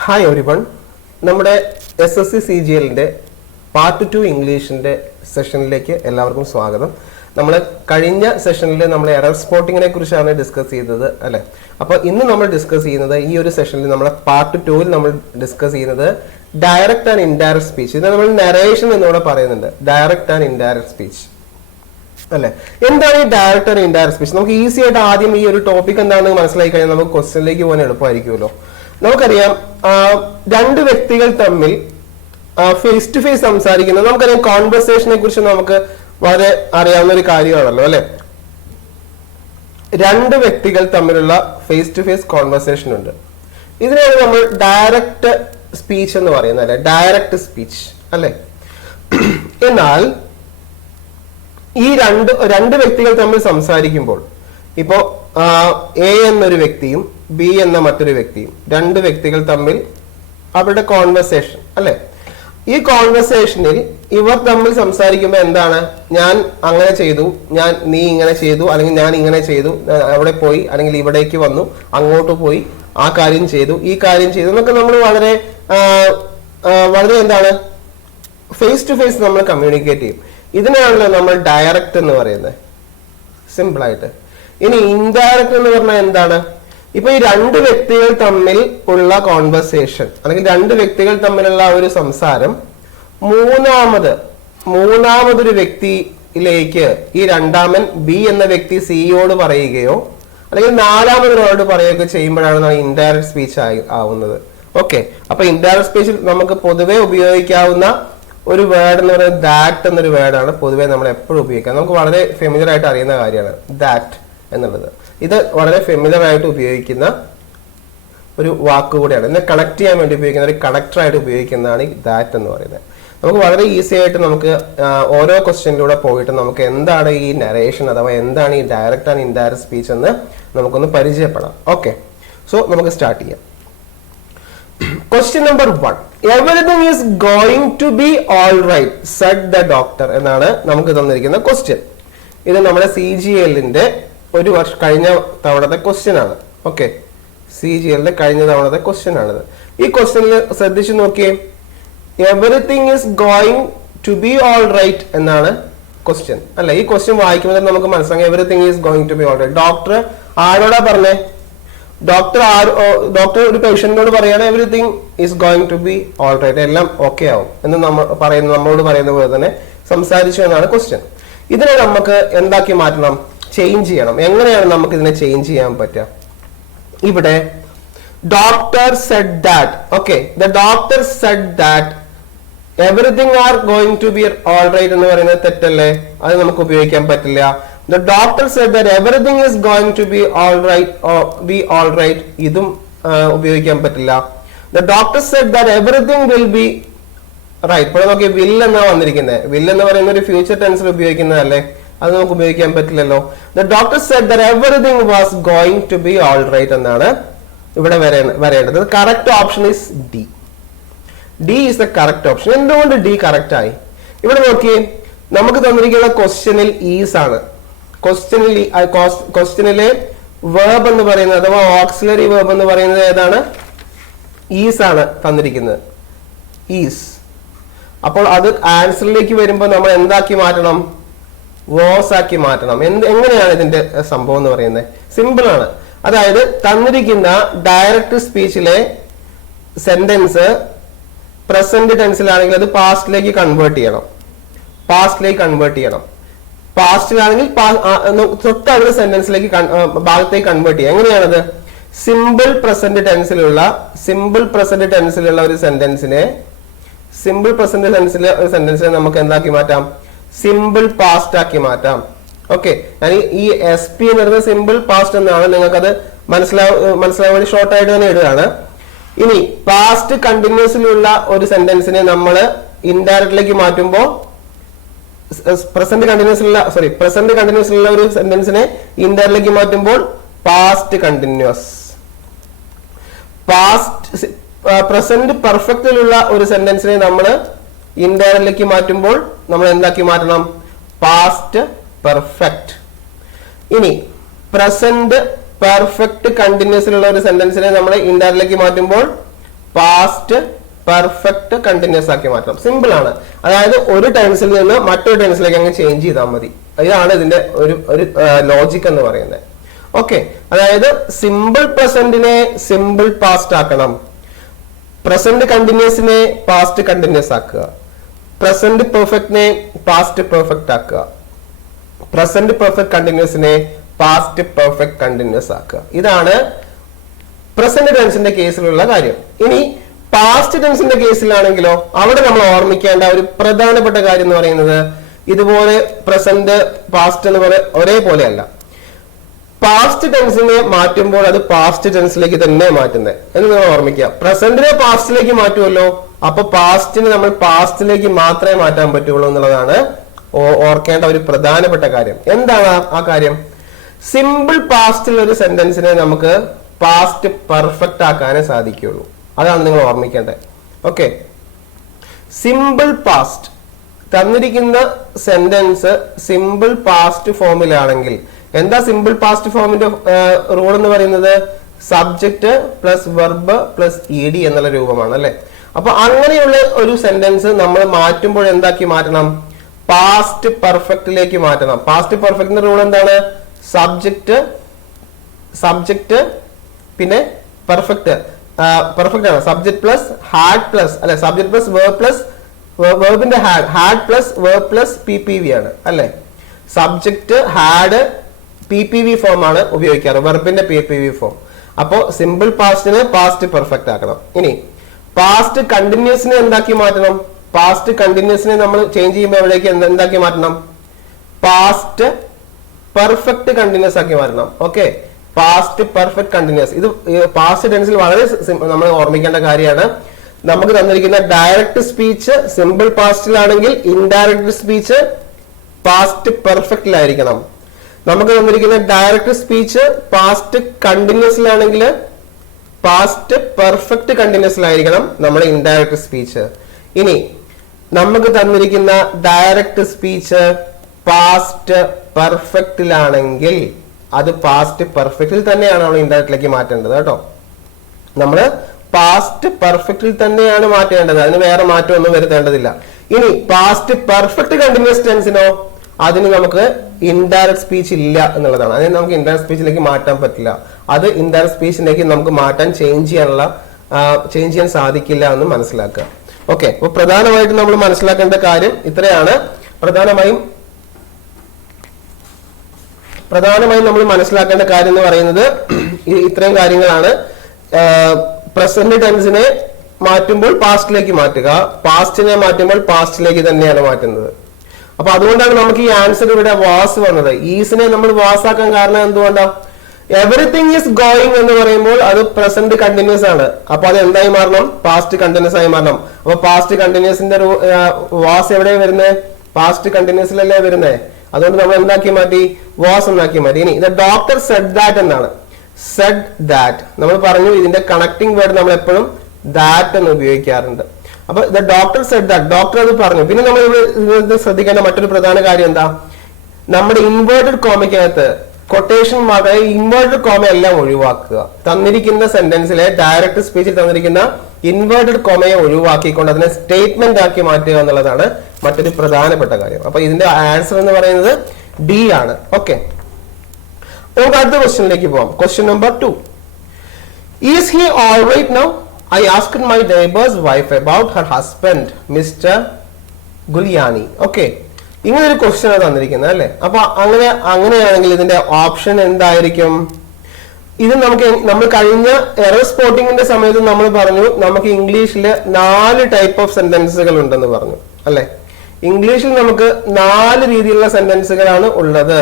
Hi everyone. നമ്മുടെ SSC CGLന്റെ part 2 ഇംഗ്ലീഷിന്റെ സെഷനിലേക്ക് എല്ലാവർക്കും സ്വാഗതം. നമ്മൾ കഴിഞ്ഞ സെഷനിൽ നമ്മൾ എറർ സ്പോട്ടിങ്ങിനെ കുറിച്ചാണ് ഡിസ്കസ് ചെയ്തത് അല്ലെ. അപ്പോൾ ഇന്ന് നമ്മൾ ഡിസ്കസ് ചെയ്യുന്നത് ഈ ഒരു സെഷനിൽ നമ്മളെ പാർട്ട് 2-ൽ നമ്മൾ ഡിസ്കസ് ചെയ്യുന്നത് ഡയറക്റ്റ് ആൻഡ് ഇൻഡയറക്റ്റ് സ്പീച്ച്. ഇത് നമ്മൾ നരേഷൻ എന്നിവിടെ പറയുന്നുണ്ട്. ഡയറക്റ്റ് ആൻഡ് ഇൻഡയറക്റ്റ് സ്പീച്ച് അല്ലെ. എന്താണ് ഈ ഡയറക്റ്റ് ആൻഡ് ഇൻഡയറക്റ്റ് സ്പീച്ച്? നമുക്ക് ഈസി ആയിട്ട് ആദ്യം ഈ ഒരു ടോപ്പിക് എന്താണെന്ന് മനസ്സിലാക്കി കഴിഞ്ഞാൽ നമുക്ക് ക്വസ്റ്റ്യനിലേക്ക് പോകാൻ എളുപ്പമായിരിക്കുമല്ലോ. നമുക്കറിയാം രണ്ട് വ്യക്തികൾ തമ്മിൽ ഫേസ് ടു ഫേസ് സംസാരിക്കുന്നത്, നമുക്കറിയാം കോൺവെർസേഷനെ കുറിച്ച് നമുക്ക് വളരെ അറിയാവുന്ന ഒരു കാര്യമാണല്ലോ അല്ലെ. രണ്ട് വ്യക്തികൾ തമ്മിലുള്ള ഫേസ് ടു ഫേസ് കോൺവെർസേഷൻ ഉണ്ട്. ഇതിനെയാണ് നമ്മൾ ഡയറക്റ്റ് സ്പീച്ച് എന്ന് പറയുന്നത് അല്ലെ, ഡയറക്റ്റ് സ്പീച്ച് അല്ലെ. എന്നാൽ ഈ രണ്ട് വ്യക്തികൾ തമ്മിൽ സംസാരിക്കുമ്പോൾ, ഇപ്പോ എ എന്നൊരു വ്യക്തിയും ബി എന്ന മറ്റൊരു വ്യക്തിയും, രണ്ട് വ്യക്തികൾ തമ്മിൽ അവരുടെ കോൺവെർസേഷൻ അല്ലെ. ഈ കോൺവെർസേഷനിൽ ഇവർ തമ്മിൽ സംസാരിക്കുമ്പോൾ എന്താണ്, ഞാൻ അങ്ങനെ ചെയ്തു, നീ ഇങ്ങനെ ചെയ്തു, അല്ലെങ്കിൽ ഞാൻ ഇങ്ങനെ ചെയ്തു, അവിടെ പോയി, അല്ലെങ്കിൽ ഇവിടേക്ക് വന്നു, അങ്ങോട്ട് പോയി, ആ കാര്യം ചെയ്തു, ഈ കാര്യം ചെയ്തു എന്നൊക്കെ നമ്മൾ വളരെ എന്താണ് ഫേസ് ടു ഫേസ് നമ്മൾ കമ്മ്യൂണിക്കേറ്റ് ചെയ്യും. ഇതിനെയാണല്ലോ നമ്മൾ ഡയറക്റ്റ് എന്ന് പറയുന്നത്, സിമ്പിൾ ആയിട്ട്. ഇനി ഇൻഡയറക്റ്റ് എന്ന് പറഞ്ഞാൽ എന്താണ്? ഇപ്പൊ ഈ രണ്ട് വ്യക്തികൾ തമ്മിൽ ഉള്ള കോൺവെർസേഷൻ, അല്ലെങ്കിൽ രണ്ട് വ്യക്തികൾ തമ്മിലുള്ള ഒരു സംസാരം മൂന്നാമതൊരു വ്യക്തിയിലേക്ക് ഈ രണ്ടാമൻ ബി എന്ന വ്യക്തി സിയോട് പറയുകയോ അല്ലെങ്കിൽ നാലാമതൊരാളോട് പറയുകയോ ചെയ്യുമ്പോഴാണ് ഇൻഡയറക്റ്റ് സ്പീച്ച് ആവുന്നത്. ഓക്കെ, അപ്പൊ ഇൻഡയറക്റ്റ് സ്പീച്ചിൽ നമുക്ക് പൊതുവെ ഉപയോഗിക്കാവുന്ന ഒരു വേർഡ് എന്ന് പറയുന്നത് ദാറ്റ് എന്നൊരു വേർഡാണ് പൊതുവെ നമ്മൾ എപ്പോഴും ഉപയോഗിക്കുക. നമുക്ക് വളരെ ഫെമിലിയർ ആയിട്ട് അറിയുന്ന കാര്യമാണ് ദാറ്റ് എന്നുള്ളത്. ഇത് വളരെ ഫെമിലിയർ ആയിട്ട് ഉപയോഗിക്കുന്ന ഒരു വാക്ക് കൂടെയാണ്. ഇതിനെ കണക്ട് ചെയ്യാൻ വേണ്ടി ഉപയോഗിക്കുന്ന ഒരു കണക്ടറായിട്ട് ഉപയോഗിക്കുന്നതാണ് ഈ ദാറ്റ് എന്ന് പറയുന്നത്. നമുക്ക് വളരെ ഈസി ആയിട്ട് നമുക്ക് ഓരോ ക്വസ്റ്റ്യനിലൂടെ പോയിട്ട് നമുക്ക് എന്താണ് ഈ നരേഷൻ അഥവാ എന്താണ് ഈ ഡയറക്റ്റ് ആൻഡ് ഇൻഡയറക്റ്റ് സ്പീച്ച് എന്ന് നമുക്കൊന്ന് പരിചയപ്പെടാം. ഓക്കെ, സോ നമുക്ക് സ്റ്റാർട്ട് ചെയ്യാം. Question number 1. Everything is going to be all right, said the doctor എന്നാണ് നമുക്ക് തന്നിരിക്കുന്ന ക്വസ്റ്റ്യൻ. ഇത് നമ്മുടെ CGLന്റെ ഒരു വർഷം കഴിഞ്ഞ തവണത്തെ ക്വസ്റ്റ്യൻ ആണ്. ഓക്കെ, CGLന്റെ കഴിഞ്ഞ തവണത്തെ ക്വസ്റ്റ്യൻ ആണിത്. ഈ ക്വസ്റ്റ്യനിൽ ശ്രദ്ധിച്ചു നോക്കിയേ, everything is going to be all right എന്നാണ് ക്വസ്റ്റ്യൻ അല്ല. ഈ ക്വസ്റ്റ്യൻ വായിക്കുമ്പോൾ നമുക്ക് മനസ്സിലാക്കാം everything is going to be all right. Doctor ആരോടാ പറഞ്ഞേ? ഡോക്ടർ ഒരു പേഷ്യന്റിനോട് പറയാണ് everything is going to be all right, എല്ലാം ഓക്കെ ആവും എന്ന് നമ്മളോട് പറയുന്ന പോലെ തന്നെ സംസാരിച്ചു എന്നാണ് ക്വസ്റ്റ്യൻ. ഇതിനെ നമുക്ക് എന്താക്കി മാറ്റണം? ചേഞ്ച് ചെയ്യണം. എങ്ങനെയാണ് നമുക്ക് ഇതിനെ ചേഞ്ച് ചെയ്യാൻ പറ്റുക? ഇവിടെ doctor said that. Okay, the doctor said that everything are going to be all right എന്ന് പറയുന്നത് തെറ്റല്ലേ? അത് നമുക്ക് ഉപയോഗിക്കാൻ പറ്റില്ല. The doctor said that everything is going to be all right or be all right. ഇതും ഉപയോഗിക്കാൻ പറ്റില്ല. The doctor said that everything will be right. ഇപ്പോൾ നോക്കി will എന്നാ വന്നിരിക്കുന്നത്. will എന്ന് പറയുന്ന ഒരു ഫ്യൂച്ചർ ടെൻസിൽ ഉപയോഗിക്കുന്നതല്ലേ, അത് നമുക്ക് ഉപയോഗിക്കാൻ പറ്റില്ലല്ലോ. The doctor said that everything was going to be all right എന്നാണ് ഇവിടെ വരേണ്ടത്. Correct option is D. D is the correct option. എന്തുകൊണ്ട് D കറക്റ്റ് ആയി? ഇവിടെ നോക്കിയേ, നമുക്ക് തന്നിരിക്കുന്ന ക്വസ്റ്റ്യനിൽ ഈസ് ആണ്. ക്വസ്റ്റ്യനിലെ വേർബ് എന്ന് പറയുന്നത് അഥവാ ഓക്സിലറി വേർബ് എന്ന് പറയുന്നത് ഏതാണ്? ഈസ് ആണ് തന്നിരിക്കുന്നത്, ഈസ്. അപ്പോൾ അത് ആൻസറിലേക്ക് വരുമ്പോൾ നമ്മൾ എന്താക്കി മാറ്റണം? വാസ് ആക്കി മാറ്റണം. എങ്ങനെയാണ് ഇതിന്റെ സംഭവം എന്ന് പറയുന്നത്? സിമ്പിൾ ആണ്. അതായത് തന്നിരിക്കുന്ന ഡയറക്റ്റ് സ്പീച്ചിലെ സെന്റൻസ് പ്രസന്റ് ടെൻസിലാണെങ്കിൽ അത് പാസ്റ്റിലേക്ക് കൺവേർട്ട് ചെയ്യണം. പാസ്റ്റിലാണെങ്കിൽ തൊട്ടടുത്ത സെന്റൻസിലേക്ക് ഭാഗത്തേക്ക് കൺവേർട്ട് ചെയ്യാം. എങ്ങനെയാണത്? സിമ്പിൾ പ്രസന്റ് ടെൻസിലുള്ള ഒരു സെന്റൻസിനെ നമുക്ക് എന്താക്കി മാറ്റാം? സിമ്പിൾ പാസ്റ്റ് ആക്കി മാറ്റാം. ഓക്കെ, ഞാൻ ഈ SP എന്ന് പറയുന്നത് സിമ്പിൾ പാസ്റ്റ് എന്നാണ്. നിങ്ങൾക്കത് മനസ്സിലാവാൻ വേണ്ടി ഷോർട്ട് ആയിട്ട് തന്നെ ഇടുകയാണ്. ഇനി പാസ്റ്റ് കണ്ടിന്യൂസിലുള്ള ഒരു സെന്റൻസിനെ നമ്മൾ ഇൻഡയറക്റ്റിലേക്ക് മാറ്റുമ്പോൾ പ്രസന്റ് കണ്ടിന്യൂസിലുള്ള ഒരു സെന്റൻസിനെ ഇൻഡയറക്റ്റിലേക്ക് മാറ്റുമ്പോൾ പാസ്റ്റ് കണ്ടിന്യൂസ്. പ്രസന്റ് പെർഫെക്റ്റിലുള്ള ഒരു സെന്റൻസിനെ നമ്മൾ ഇൻഡയറക്റ്റിലേക്ക് മാറ്റുമ്പോൾ നമ്മൾ എന്താക്കി മാറ്റണം? Past perfect. ഇനി പ്രസന്റ് പെർഫെക്റ്റ് കണ്ടിന്യൂസിലുള്ള ഒരു സെന്റൻസിനെ നമ്മൾ ഇൻഡയറക്റ്റിലേക്ക് മാറ്റുമ്പോൾ പാസ്റ്റ് പെർഫെക്റ്റ് കണ്ടിന്യൂസ് ആക്കി മാറ്റണം. സിമ്പിൾ ആണ്. അതായത് ഒരു ടെൻസിൽ നിന്ന് മറ്റൊരു ടെൻസിലേക്ക് അങ്ങ് ചേഞ്ച് ചെയ്താൽ മതി. ഇതാണ് ഇതിന്റെ ഒരു ലോജിക് എന്ന് പറയുന്നത്. ഓക്കെ, അതായത് സിമ്പിൾ പ്രസന്റിനെ സിമ്പിൾ പാസ്റ്റ് ആക്കണം, പ്രസന്റ് കണ്ടിന്യൂസിനെ പാസ്റ്റ് കണ്ടിന്യൂസ് ആക്കുക, പ്രസന്റ് പെർഫെക്റ്റിനെ പാസ്റ്റ് പെർഫെക്റ്റ് ആക്കുക, പ്രസന്റ് പെർഫെക്റ്റ് കണ്ടിന്യൂസിനെ പാസ്റ്റ് പെർഫെക്റ്റ് കണ്ടിന്യൂസ് ആക്കുക. ഇതാണ് പ്രസന്റ് ടെൻസിന്റെ കേസിലുള്ള കാര്യം. ഇനി പാസ്റ്റ് ടെൻസിന്റെ കേസിലാണെങ്കിലോ അവിടെ നമ്മൾ ഓർമ്മിക്കേണ്ട ഒരു പ്രധാനപ്പെട്ട കാര്യം എന്ന് പറയുന്നത് ഇതുപോലെ പ്രസന്റ് പാസ്റ്റ് എന്ന് പറയുന്നത് ഒരേപോലെയല്ല. പാസ്റ്റ് ടെൻസിനെ മാറ്റുമ്പോൾ അത് പാസ്റ്റ് ടെൻസിലേക്ക് തന്നെ മാറ്റുന്നത് എന്ന് നിങ്ങൾ ഓർമ്മിക്കുക. പ്രസന്റിനെ പാസ്റ്റിലേക്ക് മാറ്റുമല്ലോ, അപ്പൊ പാസ്റ്റിനെ നമ്മൾ പാസ്റ്റിലേക്ക് മാത്രമേ മാറ്റാൻ പറ്റുള്ളൂ എന്നുള്ളതാണ് ഓർക്കേണ്ട ഒരു പ്രധാനപ്പെട്ട കാര്യം. എന്താണ് ആ കാര്യം? സിമ്പിൾ പാസ്റ്റിൽ ഒരു സെന്റൻസിനെ നമുക്ക് പാസ്റ്റ് പെർഫെക്റ്റ് ആക്കാനേ സാധിക്കുള്ളൂ. അതാണ് നിങ്ങൾ ഓർമ്മിക്കേണ്ടത്. ഓക്കെ, സിമ്പിൾ പാസ്റ്റ് തന്നിരിക്കുന്ന സെന്റൻസ് സിമ്പിൾ പാസ്റ്റ് ഫോമിലാണെങ്കിൽ എന്താ സിമ്പിൾ പാസ്റ്റ് ഫോമിന്റെ റൂൾ എന്ന് പറയുന്നത്? Subject plus verb plus ED എന്നുള്ള രൂപമാണ് അല്ലെ. അപ്പൊ അങ്ങനെയുള്ള ഒരു സെന്റൻസ് നമ്മൾ മാറ്റുമ്പോൾ എന്താക്കി മാറ്റണം? പാസ്റ്റ് പെർഫെക്റ്റിലേക്ക് മാറ്റണം. പാസ്റ്റ് പെർഫെക്റ്റിന്റെ റൂൾ എന്താണ്? സബ്ജക്റ്റ് പിന്നെ പെർഫെക്റ്റ് ആണ്. സബ്ജക്ട് പ്ലസ് ഹാഡ് പ്ലസ് അല്ലെ, സബ്ജക്ട് പ്ലസ് വേർബ് പ്ലസ് വേർബിന്റെ had plus verb plus PPV ആണ് അല്ലെ. സബ്ജക്ട് ഹാഡ് PPV ഫോം ആണ് ഉപയോഗിക്കാറ്, വെർബിന്റെ PPV ഫോം. അപ്പോ സിമ്പിൾ പാസ്റ്റിനെ പാസ്റ്റ് പെർഫെക്റ്റ് ആക്കണം. ഇനി പാസ്റ്റ് കണ്ടിന്യൂസിനെ എന്താക്കി മാറ്റണം? പാസ്റ്റ് കണ്ടിന്യൂസിനെ നമ്മൾ ചേഞ്ച് ചെയ്യുമ്പോൾ എവിടേക്ക് എന്താക്കി മാറ്റണം? പാസ്റ്റ് പെർഫെക്റ്റ് കണ്ടിന്യൂസ് ആക്കി മാറ്റണം. Okay, past perfect continuous. ഇത് പാസ്റ്റ് ടെൻസിൽ വളരെ നമ്മൾ ഓർമ്മിക്കേണ്ട കാര്യമാണ്. നമുക്ക് തന്നിരിക്കുന്ന ഡയറക്റ്റ് സ്പീച്ച് സിമ്പിൾ പാസ്റ്റിലാണെങ്കിൽ ഇൻഡയറക്റ്റ് സ്പീച്ച് പാസ്റ്റ് പെർഫെക്റ്റിലായിരിക്കണം. നമുക്ക് തന്നിരിക്കുന്ന ഡയറക്റ്റ് സ്പീച്ച് പാസ്റ്റ് കണ്ടിന്യൂസിലാണെങ്കിൽ പാസ്റ്റ് പെർഫെക്റ്റ് കണ്ടിന്യൂസിലായിരിക്കണം നമ്മുടെ ഇൻഡയറക്റ്റ് സ്പീച്ച്. ഇനി നമുക്ക് തന്നിരിക്കുന്ന ഡയറക്റ്റ് സ്പീച്ച് പാസ്റ്റ് പെർഫെക്റ്റിലാണെങ്കിൽ അത് പാസ്റ്റ് പെർഫെക്റ്റിൽ തന്നെയാണ് നമ്മൾ ഇൻഡയറക്റ്റിലേക്ക് മാറ്റേണ്ടത് കേട്ടോ. നമ്മള് പാസ്റ്റ് പെർഫെക്റ്റിൽ തന്നെയാണ് മാറ്റേണ്ടത്, അതിന് വേറെ മാറ്റമൊന്നും വരുത്തേണ്ടതില്ല. ഇനി പാസ്റ്റ് പെർഫെക്റ്റ് കണ്ടിന്യൂസ് ടെൻസിനോ അതിന് നമുക്ക് ഇൻഡയറക്റ്റ് സ്പീച്ച് ഇല്ല എന്നുള്ളതാണ്. അതിന് നമുക്ക് ഇൻഡയറക്റ്റ് സ്പീച്ചിലേക്ക് മാറ്റാൻ പറ്റില്ല. അത് ഇൻഡയറക്റ്റ് സ്പീച്ചിലേക്ക് നമുക്ക് മാറ്റാൻ ചേഞ്ച് ചെയ്യാൻ സാധിക്കില്ല എന്ന് മനസ്സിലാക്കുക. ഓക്കെ, അപ്പൊ പ്രധാനമായിട്ടും നമ്മൾ മനസ്സിലാക്കേണ്ട കാര്യം ഇത്രയാണ്. പ്രധാനമായും നമ്മൾ മനസ്സിലാക്കേണ്ട കാര്യം എന്ന് പറയുന്നത് ഇത്രയും കാര്യങ്ങളാണ്. പ്രസന്റ് ടെൻസിനെ മാറ്റുമ്പോൾ പാസ്റ്റിലേക്ക് മാറ്റുക, പാസ്റ്റിനെ മാറ്റുമ്പോൾ പാസ്റ്റിലേക്ക് തന്നെയാണ് മാറ്റുന്നത്. അപ്പൊ അതുകൊണ്ടാണ് നമുക്ക് ഈ ആൻസർ ഇവിടെ വാസ് വന്നത്. ഈസിനെ നമ്മൾ വാസ് ആക്കാൻ കാരണം എന്തുകൊണ്ടാണ്? എവറിത്തിങ് ഈസ് ഗോയിങ് എന്ന് പറയുമ്പോൾ അത് പ്രസന്റ് കണ്ടിന്യൂസ് ആണ്. അപ്പൊ അത് എന്തായി മാറണം? പാസ്റ്റ് കണ്ടിന്യൂസ് ആയി മാറണം. അപ്പൊ പാസ്റ്റ് കണ്ടിന്യൂസിന്റെ വാസ് എവിടെയാണ് വരുന്നത്? പാസ്റ്റ് കണ്ടിന്യൂസിലല്ലേ വരുന്നത്. അതുകൊണ്ട് നമ്മൾ എന്താക്കി മാറ്റി? വാസ് എന്നാക്കി മാറ്റി. ഇനി ദ ഡോക്ടർ സെഡ് ദാറ്റ് എന്നാണ്. സെഡ് ദാറ്റ് നമ്മൾ പറഞ്ഞു, ഇതിന്റെ കണക്ടിങ് വേർഡ് നമ്മൾ എപ്പോഴും ദാറ്റ് എന്ന് ഉപയോഗിക്കാറുണ്ട്. അപ്പൊ the doctor said that, doctor അത് പറഞ്ഞു. പിന്നെ നമ്മൾ ഇവിടെ ശ്രദ്ധിക്കേണ്ട മറ്റൊരു പ്രധാന കാര്യം എന്താ? നമ്മുടെ ഇൻവേർട്ടഡ് കോമയ്ക്കകത്ത് കൊട്ടേഷൻ മാർക്ക് ഇൻവേർട്ടഡ് കോമ എല്ലാം ഒഴിവാക്കുക. തന്നിരിക്കുന്ന സെന്റൻസിലെ ഡയറക്റ്റ് സ്പീച്ചിൽ തന്നിരിക്കുന്ന ഇൻവേർട്ടഡ് കോമയെ ഒഴിവാക്കിക്കൊണ്ട് അതിനെ സ്റ്റേറ്റ്മെന്റ് ആക്കി മാറ്റുക എന്നുള്ളതാണ് മറ്റൊരു പ്രധാനപ്പെട്ട കാര്യം. അപ്പൊ ഇതിന്റെ ആൻസർ എന്ന് പറയുന്നത് ഡി ആണ്. ഓക്കെ, നമുക്ക് അടുത്ത ക്വസ്റ്റ്യനിലേക്ക് പോവാം. Question number 2. Is he alright now? I asked my neighbor's wife about her husband, Mr. Guliani. Okay, ഇങ്ങനെ ഒരു ക്വസ്റ്റ്യൻ ആണ് തന്നിരിക്കുന്നത് അല്ലെ. അപ്പൊ അങ്ങനെയാണെങ്കിൽ ഇതിന്റെ ഓപ്ഷൻ എന്തായിരിക്കും? ഇത് നമ്മൾ കഴിഞ്ഞ എറർ സ്പോട്ടിങ്ങിന്റെ സമയത്ത് നമ്മൾ പറഞ്ഞു നമുക്ക് ഇംഗ്ലീഷിൽ 4 ടൈപ്പ് ഓഫ് സെന്റൻസുകൾ ഉണ്ടെന്ന് പറഞ്ഞു അല്ലെ. ഇംഗ്ലീഷിൽ നമുക്ക് 4 രീതിയിലുള്ള സെന്റൻസുകളാണ് ഉള്ളത്.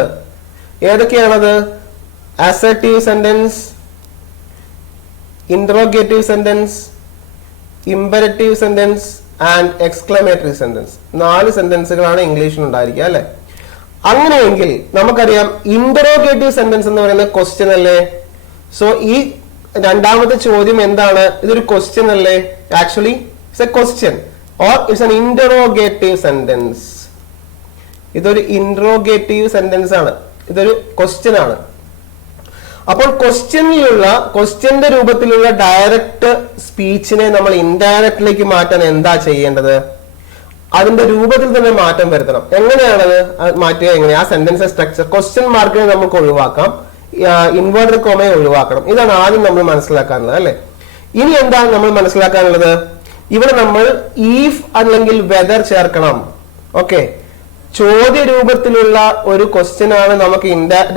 ഏതൊക്കെയാണത്? Assertive sentence, interrogative sentence, imperative sentence and exclamatory sentence. 4 സെന്റൻസുകളാണ് ഇംഗ്ലീഷിൽ ഉണ്ടായിരിക്കുക അല്ലെ. അങ്ങനെയെങ്കിൽ നമുക്കറിയാം ഇന്ററോഗേറ്റീവ് സെന്റൻസ് എന്ന് പറയുന്നത് ക്വസ്റ്റ്യൻ അല്ലേ. സോ ഈ രണ്ടാമത്തെ ചോദ്യം എന്താണ്? ഇതൊരു ക്വസ്റ്റ്യൻ അല്ലേ? Actually it's A question or it's an interrogative sentence. ഇതൊരു ഇന്ററോഗേറ്റീവ് സെന്റൻസ് ആണ്, ഇതൊരു ക്വസ്റ്റ്യൻ ആണ്. അപ്പോൾ ക്വസ്റ്റ്യന്റെ രൂപത്തിലുള്ള ഡയറക്റ്റ് സ്പീച്ചിനെ നമ്മൾ ഇൻഡയറക്റ്റിലേക്ക് മാറ്റാൻ എന്താ ചെയ്യേണ്ടത്? അതിന്റെ രൂപത്തിൽ തന്നെ മാറ്റം വരുത്തണം. എങ്ങനെയാണത് മാറ്റുക? എങ്ങനെ ആ സെന്റൻസ് സ്ട്രക്ചർ ക്വസ്റ്റ്യൻ മാർക്കിനെ നമുക്ക് ഒഴിവാക്കാം, ഇൻവേർട്ടഡ് കോമയെ ഒഴിവാക്കണം. ഇതാണ് ആദ്യം നമ്മൾ മനസ്സിലാക്കാനുള്ളത് അല്ലെ. ഇനി എന്താണ് നമ്മൾ മനസ്സിലാക്കാനുള്ളത്? ഇവിടെ നമ്മൾ ഈഫ് അല്ലെങ്കിൽ വെദർ ചേർക്കണം. ഓക്കെ, ചോദ്യ രൂപത്തിലുള്ള ഒരു ക്വസ്റ്റ്യൻ ആണ് നമുക്ക്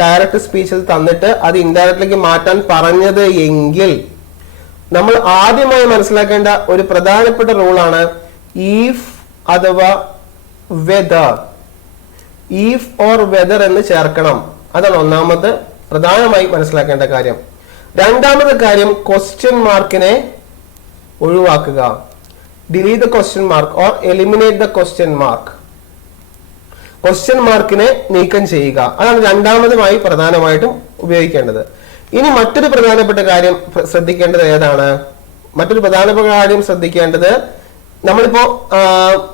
ഡയറക്റ്റ് സ്പീച്ചിൽ തന്നിട്ട് അത് ഇൻഡയറക്റ്റിലേക്ക് മാറ്റാൻ പറഞ്ഞത് എങ്കിൽ നമ്മൾ ആദ്യമായി മനസ്സിലാക്കേണ്ട ഒരു പ്രധാനപ്പെട്ട റൂളാണ് ഈഫ് അഥവാ വെദർ. ഈഫ് ഓർ വെദർ എന്ന് ചേർക്കണം. അതാണ് ഒന്നാമത് പ്രധാനമായി മനസ്സിലാക്കേണ്ട കാര്യം. രണ്ടാമത്തെ കാര്യം ക്വസ്റ്റ്യൻ മാർക്കിനെ ഒഴിവാക്കുക. Delete the question mark or eliminate the question mark. Question മാർക്കിനെ നീക്കം ചെയ്യുക. അതാണ് രണ്ടാമതുമായി പ്രധാനമായിട്ടും ഉപയോഗിക്കേണ്ടത്. ഇനി മറ്റൊരു പ്രധാനപ്പെട്ട കാര്യം ശ്രദ്ധിക്കേണ്ടത് ഏതാണ്? മറ്റൊരു പ്രധാനപ്പെട്ട കാര്യം ശ്രദ്ധിക്കേണ്ടത്, നമ്മളിപ്പോ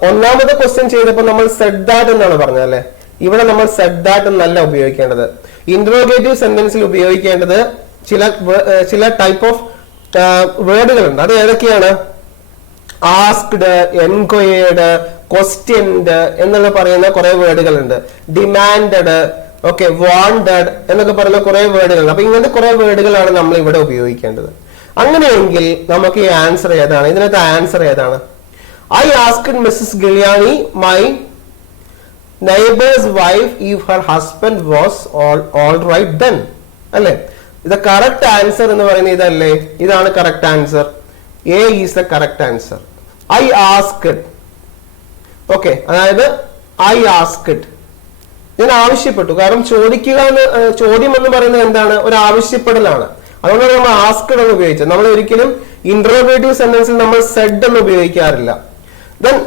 ഒന്നാമത്തെ ക്വസ്റ്റ്യൻ ചെയ്തപ്പോൾ നമ്മൾ സെഡ് ദാറ്റ് എന്നാണ് പറഞ്ഞത് അല്ലെ. ഇവിടെ നമ്മൾ സെഡ് ദാറ്റ് എന്നല്ല ഉപയോഗിക്കേണ്ടത്. ഇന്ററോഗേറ്റീവ് സെന്റൻസിൽ ഉപയോഗിക്കേണ്ടത് ചില ടൈപ്പ് ഓഫ് വേർഡുകളുണ്ട്. അത് ഏതൊക്കെയാണ്? ആസ്ക്ഡ്, എൻക്വയർഡ്, ക്വസ്റ്റ്യൻഡ് എന്നുള്ള പറയുന്ന കുറെ വേർഡുകളുണ്ട്. ഡിമാൻഡഡ്, ഓക്കെ, വാണ്ടഡ് എന്നൊക്കെ പറയുന്ന കുറെ വേർഡുകളുണ്ട്. അപ്പൊ ഇങ്ങനത്തെ കുറെ വേർഡുകളാണ് നമ്മൾ ഇവിടെ ഉപയോഗിക്കേണ്ടത്. അങ്ങനെയെങ്കിൽ നമുക്ക് ഈ ആൻസർ ഏതാണ്? ഇതിനകത്ത് ആൻസർ ഏതാണ്? I asked Mrs. Giuliani, my neighbor's wife, if her husband was all right then. അല്ലേ? ഇത് കറക്റ്റ് ആൻസർ എന്ന് പറയുന്നത് ഇതല്ലേ? ഇതാണ് correct answer. A is the correct answer. I asked. Okay, അതായത് I asked. ഞാൻ ആവശ്യപ്പെട്ടു. കാരണം ചോദ്യം എന്ന് പറയുന്നത് എന്താണ്? ഒരു ആവശ്യപ്പെടലാണ്. അതുകൊണ്ടാണ് നമ്മൾ ആസ്ക്ഡ് എന്ന് ഉപയോഗിച്ചത്. നമ്മൾ ഒരിക്കലും ഇന്ററോഗേറ്റീവ് സെന്റൻസിൽ നമ്മൾ സെഡ് എന്ന് ഉപയോഗിക്കാറില്ല. Then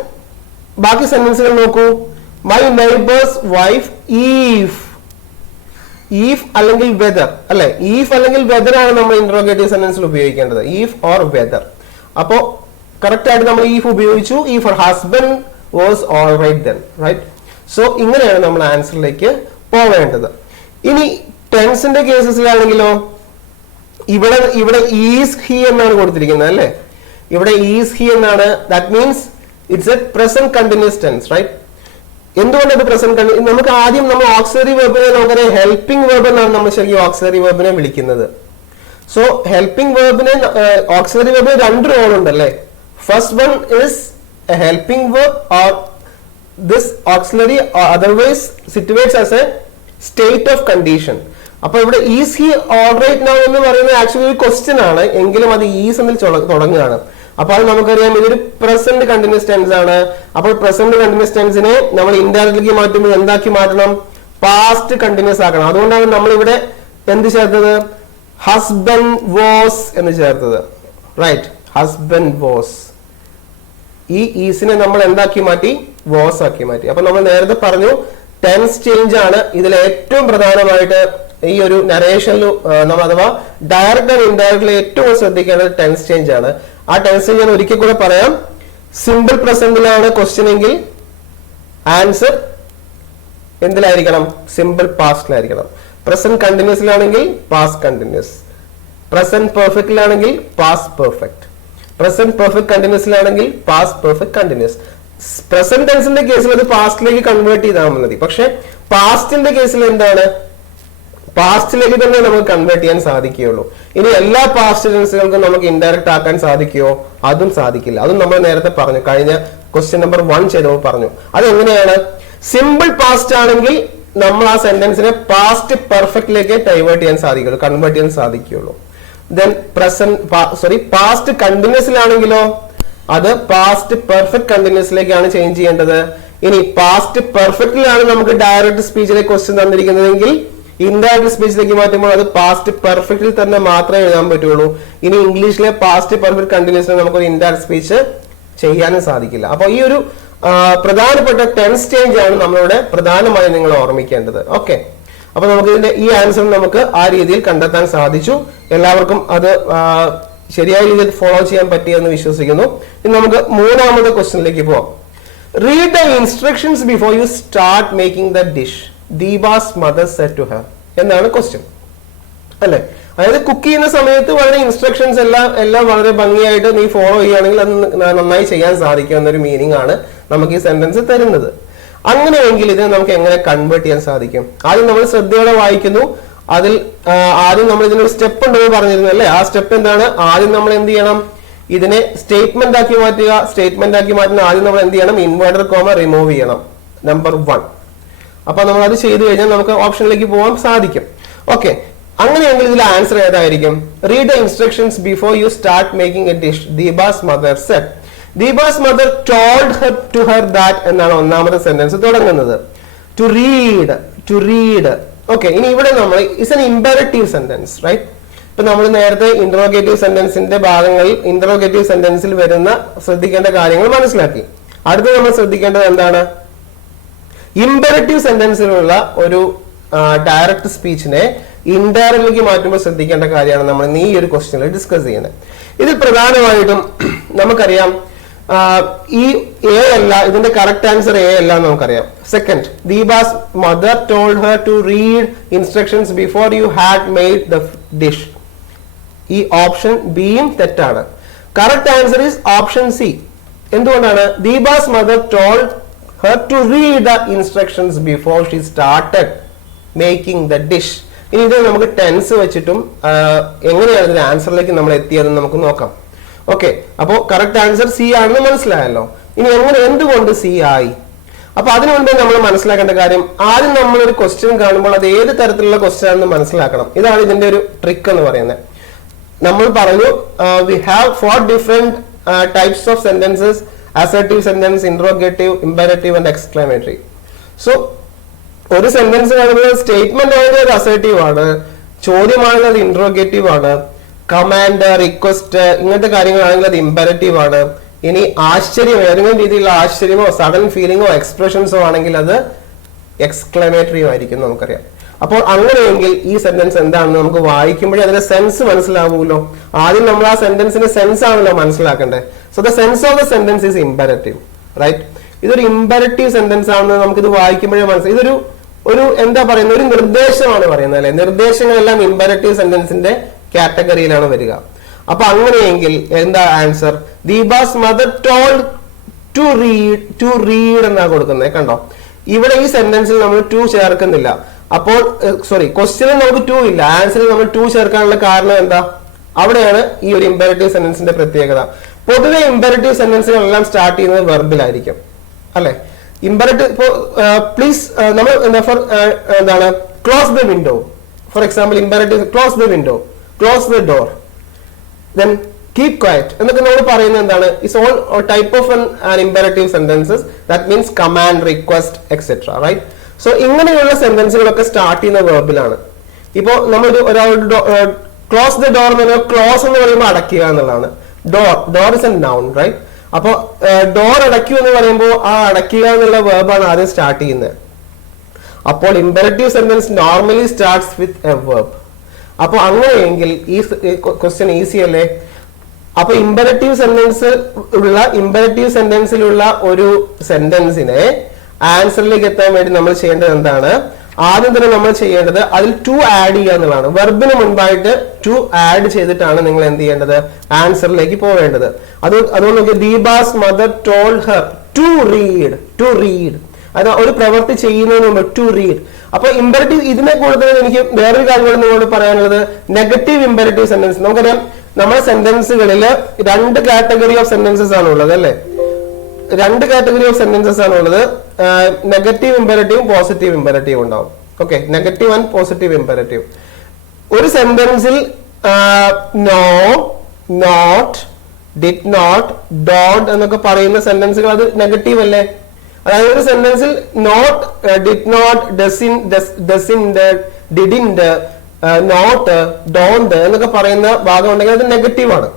ബാക്കി സെന്റൻസുകൾ നോക്കൂ. മൈ നെയ്ബേഴ്സ് വൈഫ് ഈഫ് അല്ലെങ്കിൽ വെദർ അല്ലെ. ഈഫ് അല്ലെങ്കിൽ വെദർ ആണ് നമ്മൾ ഇന്ററോഗേറ്റീവ് സെന്റൻസിൽ ഉപയോഗിക്കേണ്ടത്. If or whether. അപ്പോ കറക്റ്റ് ആയിട്ട് നമ്മൾ ഈഫ് ഉപയോഗിച്ചു. If her husband was all right then, right. So ഇങ്ങനെയാണ് നമ്മൾ ആൻസറിലേക്ക് പോവേണ്ടത്. ഇനി ടെൻസിന്റെ കേസസിലാണെങ്കിലോ ഇവിടെ ഈസ് ഹി എന്നാണ് കൊടുത്തിരിക്കുന്നത് അല്ലെ. ഇവിടെ ഈസ് ഹി എന്നാണ്. That means it's a present continuous tense, right. എന്തുകൊണ്ടത് പ്രസന്റ് കണ്ടിന്യൂസ്? നമുക്ക് ആദ്യം നമ്മൾ ഓക്സിലറി വെർബിനെ നമുക്കറിയാം ഹെൽപ്പിംഗ് വെർബ് എന്നാണ് നമ്മൾ ശരിക്കും ഓക്സിലറി വെർബിനെ വിളിക്കുന്നത്. സോ ഹെൽപ്പിംഗ് വെർബിനെ ഓക്സിലറി വെർബിന് രണ്ട് റോൾ ഉണ്ടല്ലേ. First one is a helping verb or this auxiliary otherwise situates as a state of condition. അപ്പൊ ഇവിടെ is he all right now എന്ന് പറയുന്നത് ആക്ച്വലി ഒരു ക്വസ്റ്റ്യൻ ആണ്, എങ്കിലും അത് ഈസ് എന്നിൽ തുടങ്ങുകയാണ്. അപ്പൊ അത് നമുക്കറിയാം ഇതൊരു പ്രസന്റ് കണ്ടിന്യൂസ് ടെൻസ് ആണ്. അപ്പോൾ പ്രസന്റ് കണ്ടിന്യൂസ് ടെൻസിനെ നമ്മൾ ഇൻഡയറക്ട്ലിക്ക് മാറ്റുമ്പോൾ എന്താക്കി മാറ്റണം? പാസ്റ്റ് കണ്ടിന്യൂസ് ആക്കണം. അതുകൊണ്ടാണ് നമ്മൾ ഇവിടെ എന്ത് ചേർത്തത്? ഹസ്ബൻഡ് വാസ് എന്ന് ചേർത്തത്, റൈറ്റ്. Husband was. ഈ ഈസിനെ നമ്മൾ എന്താക്കി മാറ്റി? വാസ് ആക്കി മാറ്റി. അപ്പൊ നമ്മൾ നേരത്തെ പറഞ്ഞു ടെൻസ് ചേഞ്ച് ആണ് ഇതിൽ ഏറ്റവും പ്രധാനമായിട്ട് ഈ ഒരു നരേഷനിൽ നമ്മൾ അഥവാ ഡയറക്റ്റ് ആൻഡ് ഇൻഡയറക്ട്ലി ഏറ്റവും ശ്രദ്ധിക്കേണ്ടത് ടെൻസ് ചേഞ്ച് ആണ്. ആ ടെൻസ് ഞാൻ ഒരിക്കൽ കൂടെ പറയാം. സിമ്പിൾ പ്രസന്റിലാണ് ക്വസ്റ്റ്യൻ എങ്കിൽ ആൻസർ എന്തിലായിരിക്കണം? സിമ്പിൾ പാസ്റ്റിലായിരിക്കണം. പ്രസന്റ് കണ്ടിന്യൂസിലാണെങ്കിൽ പാസ്റ്റ് കണ്ടിന്യൂസ്. പ്രസന്റ് പെർഫെക്റ്റിലാണെങ്കിൽ പാസ്റ്റ് പെർഫെക്റ്റ്. പ്രസന്റ് പെർഫെക്റ്റ് കണ്ടിന്യൂസിലാണെങ്കിൽ പാസ്റ്റ് പെർഫെക്റ്റ് കണ്ടിന്യൂസ്. പ്രസന്റ് ടെൻസിന്റെ കേസിൽ അത് പാസ്റ്റിലേക്ക് കൺവേർട്ട് ചെയ്താൽ മതി. പക്ഷെ പാസ്റ്റിന്റെ കേസിൽ എന്താണ്? പാസ്റ്റിലേക്ക് തന്നെ നമുക്ക് കൺവേർട്ട് ചെയ്യാൻ സാധിക്കുകയുള്ളൂ. ഇനി എല്ലാ പാസ്റ്റ് ടെൻസുകൾക്കും നമുക്ക് ഇൻഡയറക്റ്റ് ആക്കാൻ സാധിക്കുമോ? അതും സാധിക്കില്ല. അതും നമ്മൾ നേരത്തെ പറഞ്ഞു, കഴിഞ്ഞ ക്വസ്റ്റ്യൻ നമ്പർ 1 ചെയ്തപ്പോൾ പറഞ്ഞു. അതെങ്ങനെയാണ്? സിമ്പിൾ പാസ്റ്റ് ആണെങ്കിൽ നമ്മൾ ആ സെന്റൻസിനെ പാസ്റ്റ് പെർഫെക്റ്റിലേക്ക് കൺവേർട്ട് ചെയ്യാൻ സാധിക്കുകയുള്ളൂ. ദെൻ പാസ്റ്റ് കണ്ടിന്യൂസിലാണെങ്കിലോ അത് പാസ്റ്റ് പെർഫെക്റ്റ് കണ്ടിന്യൂസിലേക്കാണ് ചേഞ്ച് ചെയ്യേണ്ടത്. ഇനി പാസ്റ്റ് പെർഫെക്റ്റിലാണ് നമുക്ക് ഡയറക്റ്റ് സ്പീച്ചിലെ ക്വസ്റ്റ്യൻ തന്നിരിക്കുന്നതെങ്കിൽ ഇൻഡയറക്റ്റ് സ്പീച്ചിലേക്ക് മാറ്റുമ്പോൾ അത് പാസ്റ്റ് പെർഫെക്റ്റിൽ തന്നെ മാത്രമേ എഴുതാൻ പറ്റുള്ളൂ. ഇനി ഇംഗ്ലീഷിലെ പാസ്റ്റ് പെർഫെക്റ്റ് കണ്ടിന്യൂസിനെ നമുക്കൊരു ഇൻഡയറക്റ്റ് സ്പീച്ച് ചെയ്യാനും സാധിക്കില്ല. അപ്പൊ ഈ ഒരു പ്രധാനപ്പെട്ട ടെൻസ് ചേഞ്ച് ആണ് നമ്മളിവിടെ പ്രധാനമായും നിങ്ങൾ ഓർമ്മിക്കേണ്ടത്. ഓക്കെ, അപ്പൊ നമുക്ക് ഇതിന്റെ ഈ ആൻസർ നമുക്ക് ആ രീതിയിൽ കണ്ടെത്താൻ സാധിച്ചു. എല്ലാവർക്കും അത് ശരിയായ രീതിയിൽ ഫോളോ ചെയ്യാൻ പറ്റിയെന്ന് വിശ്വസിക്കുന്നു. ഇനി നമുക്ക് മൂന്നാമത്തെ ക്വസ്റ്റ്യനിലേക്ക് പോവാം. Read the instructions before you start making the dish, Deepa's mother said to her എന്നാണ് ക്വസ്റ്റ്യൻ. അല്ലെ? അതായത് കുക്ക് ചെയ്യുന്ന സമയത്ത് വളരെ ഇൻസ്ട്രക്ഷൻസ് എല്ലാം വളരെ ഭംഗിയായിട്ട് നീ ഫോളോ ചെയ്യുകയാണെങ്കിൽ അത് നന്നായി ചെയ്യാൻ സാധിക്കും എന്നൊരു മീനിങ് ആണ് നമുക്ക് ഈ സെന്റൻസ് തരുന്നത്. അങ്ങനെയെങ്കിൽ ഇതിനെ നമുക്ക് എങ്ങനെ കൺവേർട്ട് ചെയ്യാൻ സാധിക്കും? ആദ്യം നമ്മൾ ശ്രദ്ധയോടെ വായിക്കുന്നു. അതിൽ ആദ്യം നമ്മൾ ഇതിനൊരു സ്റ്റെപ്പ് ഉണ്ടെന്ന് പറഞ്ഞിരുന്നു അല്ലേ? ആ സ്റ്റെപ്പ് എന്താണ്? ആദ്യം നമ്മൾ എന്ത് ചെയ്യണം? ഇതിനെ സ്റ്റേറ്റ്മെന്റ് ആക്കി മാറ്റുക. സ്റ്റേറ്റ്മെന്റ് ആക്കി മാറ്റുന്ന ആദ്യം നമ്മൾ എന്ത് ചെയ്യണം? ഇൻവേർട്ടർ കോമ റിമൂവ് ചെയ്യണം, നമ്പർ 1. അപ്പൊ നമ്മൾ അത് ചെയ്തു കഴിഞ്ഞാൽ നമുക്ക് ഓപ്ഷനിലേക്ക് പോകാൻ സാധിക്കും. ഓക്കെ, അങ്ങനെയെങ്കിൽ ഇതിൽ ആൻസർ ഏതായിരിക്കും? Read the instructions before you start making a dish, Deepa's mother said. Deepa's mother told her to her that എന്നാണ് ഒന്നാമത്തെ സെന്റൻസ് തുടങ്ങുന്നത്. To read. ഓക്കെ, ഇനി ഇവിടെ നമ്മൾ ഇറ്റ്സ് എൻ ഇമ്പെറേറ്റീവ് സെന്റൻസ്, റൈറ്റ്? ഇപ്പൊ നമ്മൾ നേരത്തെ ഇന്ററോഗേറ്റീവ് സെന്റൻസിന്റെ ഭാഗങ്ങളിൽ ഇന്ററോഗേറ്റീവ് സെന്റൻസിൽ വരുന്ന ശ്രദ്ധിക്കേണ്ട കാര്യങ്ങൾ മനസ്സിലാക്കി. അടുത്ത് നമ്മൾ ശ്രദ്ധിക്കേണ്ടത് എന്താണ്? ഇമ്പെറേറ്റീവ് സെന്റൻസിലുള്ള ഒരു ഡയറക്റ്റ് സ്പീച്ചിനെ ഇൻഡയറക്റ്റിലേക്ക് മാറ്റുമ്പോൾ ശ്രദ്ധിക്കേണ്ട കാര്യമാണ് നമ്മൾ ഈ ഒരു ക്വസ്റ്റ്യനിൽ ഡിസ്കസ് ചെയ്യുന്നത്. ഇതിൽ പ്രധാനമായിട്ടും നമുക്കറിയാം ഈ എ അല്ല, ഇതിന്റെ കറക്റ്റ് ആൻസർ എ അല്ല നമുക്കറിയാം. Second, Deepa's mother told her to read instructions before you had made the dish. ഈ ഓപ്ഷൻ ബിയും തെറ്റാണ്. Correct answer is option C. എന്തുകൊണ്ടാണ്? Deepa's mother told her to read the instructions before she started making the dish. ഇനി ഇത് നമുക്ക് tense വെച്ചിട്ടും എങ്ങനെയാണ് ഇതിന്റെ ആൻസറിലേക്ക് നമ്മൾ എത്തിയതെന്ന് നമുക്ക് നോക്കാം. ഓക്കെ, അപ്പോ കറക്റ്റ് ആൻസർ സി ആണെന്ന് മനസ്സിലായല്ലോ. ഇനി എന്തുകൊണ്ട് സി ആയി? അപ്പൊ അതിനുമുൻപ് നമ്മൾ മനസ്സിലാക്കേണ്ട കാര്യം, ആദ്യം നമ്മൾ ഒരു ക്വസ്റ്റ്യൻ കാണുമ്പോൾ അത് ഏത് തരത്തിലുള്ള ക്വസ്റ്റ്യൻ ആണെന്ന് മനസ്സിലാക്കണം. ഇതാണ് ഇതിന്റെ ഒരു ട്രിക്ക് എന്ന് പറയുന്നത്. നമ്മൾ പറഞ്ഞു we have 4 different types of sentences: assertive sentence, interrogative, imperative and exclamatory. So ഒരു സെന്റൻസ് കാണുന്നത് സ്റ്റേറ്റ്മെന്റ് ആണെങ്കിൽ അത് അസർട്ടീവ് ആണ്, ചോദ്യമാണെങ്കിൽ അത് ഇന്ററോഗേറ്റീവ് ആണ്, കമാൻഡ്, റിക്വസ്റ്റ് ഇങ്ങനത്തെ കാര്യങ്ങളാണെങ്കിൽ അത് ഇമ്പെറേറ്റീവ് ആണ്. ഇനി ആശ്ചര്യം, ഏതെങ്കിലും രീതിയിലുള്ള ആശ്ചര്യമോ സഡൻ ഫീലിംഗോ എക്സ്പ്രഷൻസോ ആണെങ്കിൽ അത് എക്സ്ക്ലമേറ്ററി ആയിരിക്കും, നമുക്കറിയാം. അപ്പോൾ അങ്ങനെയെങ്കിൽ ഈ സെന്റൻസ് എന്താണെന്ന് നമുക്ക് വായിക്കുമ്പോഴേ അതിന്റെ സെൻസ് മനസ്സിലാവൂലോ. ആദ്യം നമ്മൾ ആ സെന്റൻസിന്റെ സെൻസ് ആണല്ലോ മനസ്സിലാക്കേണ്ടത്. So the sense of the sentence is imperative, right? ഇതൊരു ഇമ്പെറേറ്റീവ് സെന്റൻസ് ആണെന്ന് നമുക്കിത് വായിക്കുമ്പോഴേ മനസ്സിലായി. ഇതൊരു എന്താ പറയുന്നത്, ഒരു നിർദ്ദേശമാണ് പറയുന്നത് അല്ലെ? നിർദ്ദേശങ്ങളെല്ലാം ഇമ്പെറേറ്റീവ് സെന്റൻസിന്റെ കാറ്റഗറിയിലാണ് വരിക. അപ്പൊ അങ്ങനെയെങ്കിൽ എന്താ answer? Deepa's mother told to read എന്നാ കൊടുക്കുന്നത്. കണ്ടോ, ഇവിടെ ഈ സെന്റൻസിൽ നമ്മൾ ടു ചേർക്കുന്നില്ല. അപ്പോൾ ക്വസ്റ്റ്യനിൽ നമുക്ക് ടു ഇല്ല, ആൻസറിൽ നമ്മൾ ടു ചേർക്കാനുള്ള കാരണം എന്താ? അവിടെയാണ് ഈ ഒരു ഇമ്പെറേറ്റീവ് സെന്റൻസിന്റെ പ്രത്യേകത. പൊതുവെ ഇമ്പെറേറ്റീവ് സെന്റൻസുകളെല്ലാം സ്റ്റാർട്ട് ചെയ്യുന്നത് വെർബിലായിരിക്കും, അല്ലെ? ഇമ്പെറേറ്റീവ് ഇപ്പോ പ്ലീസ് നമ്മൾ എന്താണ് close the window, for example imperative close the window, close the door, then keep quiet എന്നൊക്കെ നമ്മൾ പറയുന്നത് എന്താണ്? It's all type of an imperative sentences that means command, request etc, right? So ഇങ്ങനെയുള്ള സെന്റൻസുകളൊക്കെ സ്റ്റാർട്ട് ചെയ്യുന്ന വെർബിലാണ്. ഇപ്പോ നമ്മൾ ക്ലോസ് ദ ഡോർ എന്ന് പറയുമ്പോൾ ക്ലോസ് എന്ന് പറയുമ്പോൾ അടയ്ക്കുക എന്നുള്ളതാണ്. Door is a noun, right? അപ്പൊ ഡോർ അടയ്ക്കൂ എന്ന് പറയുമ്പോൾ ആ അടയ്ക്കുക എന്നുള്ള വെർബാണ് ആദ്യം സ്റ്റാർട്ട് ചെയ്യുന്നത്. അപ്പോൾ imperative sentence normally starts with a verb. അപ്പൊ അങ്ങനെയെങ്കിൽ ഈ ക്വസ്റ്റ്യൻ ഈസി അല്ലേ? അപ്പൊ ഇമ്പെറേറ്റീവ് സെന്റൻസിലുള്ള ഒരു സെന്റൻസിനെ ആൻസറിലേക്ക് എത്താൻ വേണ്ടി നമ്മൾ ചെയ്യേണ്ടത് എന്താണ്? ആദ്യം തന്നെ നമ്മൾ ചെയ്യേണ്ടത് അതിൽ ടു ആഡ് ചെയ്യുക എന്നുള്ളതാണ്. വെർബിന് മുൻപായിട്ട് ടു ആഡ് ചെയ്തിട്ടാണ് നിങ്ങൾ എന്ത് ചെയ്യേണ്ടത്? ആൻസറിലേക്ക് പോവേണ്ടത്. അതുകൊണ്ട് നോക്കി, Deepa's mother told her to read. അത് ഒരു പ്രവൃത്തി ചെയ്യുന്നതിന് മുമ്പ് ടു റീഡ്. അപ്പൊ ഇമ്പെറേറ്റീവ് ഇതിനെ കൂടുതൽ എനിക്ക് വേറൊരു കാര്യം നിങ്ങളോട് പറയാനുള്ളത്, നെഗറ്റീവ് ഇമ്പെറേറ്റീവ് സെന്റൻസ്. നമുക്കറിയാം നമ്മുടെ സെന്റൻസുകളിൽ 2 കാറ്റഗറി ഓഫ് സെന്റൻസസ് ആണ് ഉള്ളത്, അല്ലെ? 2 കാറ്റഗറി ഓഫ് സെന്റൻസസ് ആണ് ഉള്ളത്. നെഗറ്റീവ് ഇമ്പെറേറ്റീവും പോസിറ്റീവ് ഇമ്പെറേറ്റീവ് ഉണ്ടാവും. Okay, negative and positive imperative. ഒരു സെന്റൻസിൽ no, not, did not, don't എന്നൊക്കെ പറയുന്ന സെന്റൻസുകൾ അത് നെഗറ്റീവ് അല്ലേ? അതായത് ഒരു സെന്റൻസിൽ not, did not, doesn't, didn't, not, don't എന്നൊക്കെ പറയുന്ന ഭാഗം ഉണ്ടെങ്കിൽ അത് നെഗറ്റീവ് ആണ്.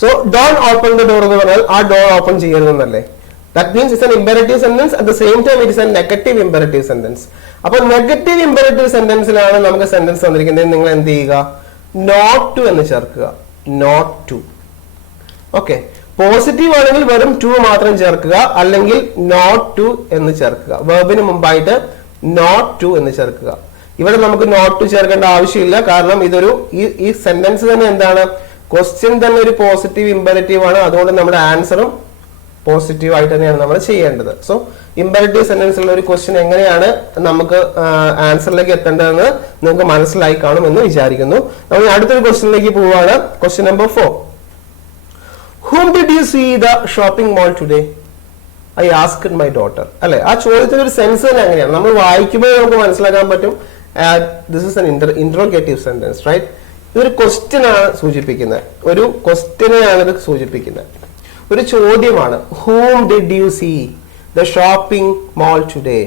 So don't open the door എന്ന് പറഞ്ഞാൽ ആ ഡോർ ഓപ്പൺ ചെയ്യരുതെന്നല്ലേ? That means it's an imperative sentence, at the same time it is a negative imperative sentence. അപ്പൊ നെഗറ്റീവ് ഇമ്പെറേറ്റീവ് സെന്റൻസിലാണ് നമുക്ക് സെന്റൻസ് തന്നിരിക്കുന്നത്. നിങ്ങൾ എന്ത് ചെയ്യുക? നോട്ട് ടു എന്ന് ചേർക്കുക. Not to. ഓക്കെ, പോസിറ്റീവ് ആണെങ്കിൽ വെറും ടു മാത്രം ചേർക്കുക, അല്ലെങ്കിൽ നോട്ട് ടു എന്ന് ചേർക്കുക. വെർബിന് മുമ്പായിട്ട് നോട്ട് ടു എന്ന് ചേർക്കുക. ഇവിടെ നമുക്ക് നോട്ട് ടു ചേർക്കേണ്ട ആവശ്യമില്ല. കാരണം ഇതൊരു ഈ സെന്റൻസ് തന്നെ എന്താണ്, ക്വസ്റ്റ്യൻ തന്നെ ഒരു പോസിറ്റീവ് ഇമ്പരറ്റീവ് ആണ്. അതുകൊണ്ട് നമ്മുടെ ആൻസറും പോസിറ്റീവ് ആയിട്ട് തന്നെയാണ് നമ്മൾ ചെയ്യേണ്ടത്. സോ ഇമ്പരറ്റീവ് സെന്റൻസിലുള്ള ഒരു ക്വസ്റ്റ്യൻ എങ്ങനെയാണ് നമുക്ക് ആൻസറിലേക്ക് എത്തേണ്ടതെന്ന് നിങ്ങൾക്ക് മനസ്സിലായി കാണും എന്ന് വിചാരിക്കുന്നു. നമ്മൾ അടുത്തൊരു ക്വസ്റ്റ്യനിലേക്ക് പോവുകയാണ്. Question number 4. Whom did you see the shopping mall today? I asked my daughter. അല്ലെ, ആ ചോദ്യത്തിന്റെ ഒരു സെൻസ് തന്നെ എങ്ങനെയാണ് നമ്മൾ വായിക്കുമ്പോൾ നമുക്ക് മനസ്സിലാക്കാൻ പറ്റും. This is an interrogative sentence, right? ഇതൊരു ക്വസ്റ്റ്യൻ ആണ് സൂചിപ്പിക്കുന്നത്, ഒരു ക്വസ്റ്റ്യനെയാണ് ഇത് സൂചിപ്പിക്കുന്നത്, ഒരു ചോദ്യമാണ്. Whom did you see the shopping mall today?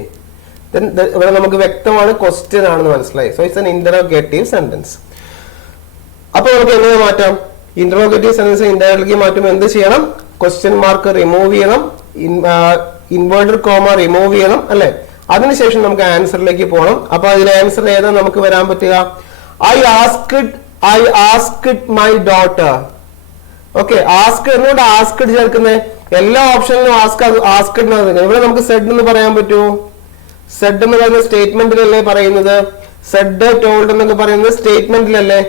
Then ഇവിടെ നമുക്ക് വ്യക്തമാണ് ക്വസ്റ്റ്യൻ ആണെന്ന് മനസ്സിലായി. So it's an interrogative sentence. അപ്പൊ നമുക്ക് എങ്ങനെ മാറ്റാം? ഇന്ററോഗേറ്റീവ് സെന്റൻസ് ഇൻഡയറക്ട്ലി മാറ്റുമ്പോൾ എന്ത് ചെയ്യണം? ക്വസ്റ്റ്യൻ മാർക്ക് റിമൂവ് ചെയ്യണം, ഇൻവേർട്ടഡ് കോമ റിമൂവ് ചെയ്യണം, അല്ലെ? അതിനുശേഷം നമുക്ക് ആൻസറിലേക്ക് പോകണം. അപ്പൊ അതിൽ ആൻസർ ഏതാ നമുക്ക് വരാൻ പറ്റുക? I asked my daughter. Okay, ask എന്നോട് ആസ്കഡ് ചേർക്കുന്നത് എല്ലാ ഓപ്ഷനിലും ആസ്കഡ് ഇവിടെ നമുക്ക് സെഡ് എന്ന് പറയാൻ പറ്റുമോ? സെഡ് എന്ന് പറയുന്ന സ്റ്റേറ്റ്മെന്റിലല്ലേ പറയുന്നത്? സെഡ് ടോൾഡ് എന്നൊക്കെ പറയുന്നത് സ്റ്റേറ്റ്മെന്റിലല്ലേ?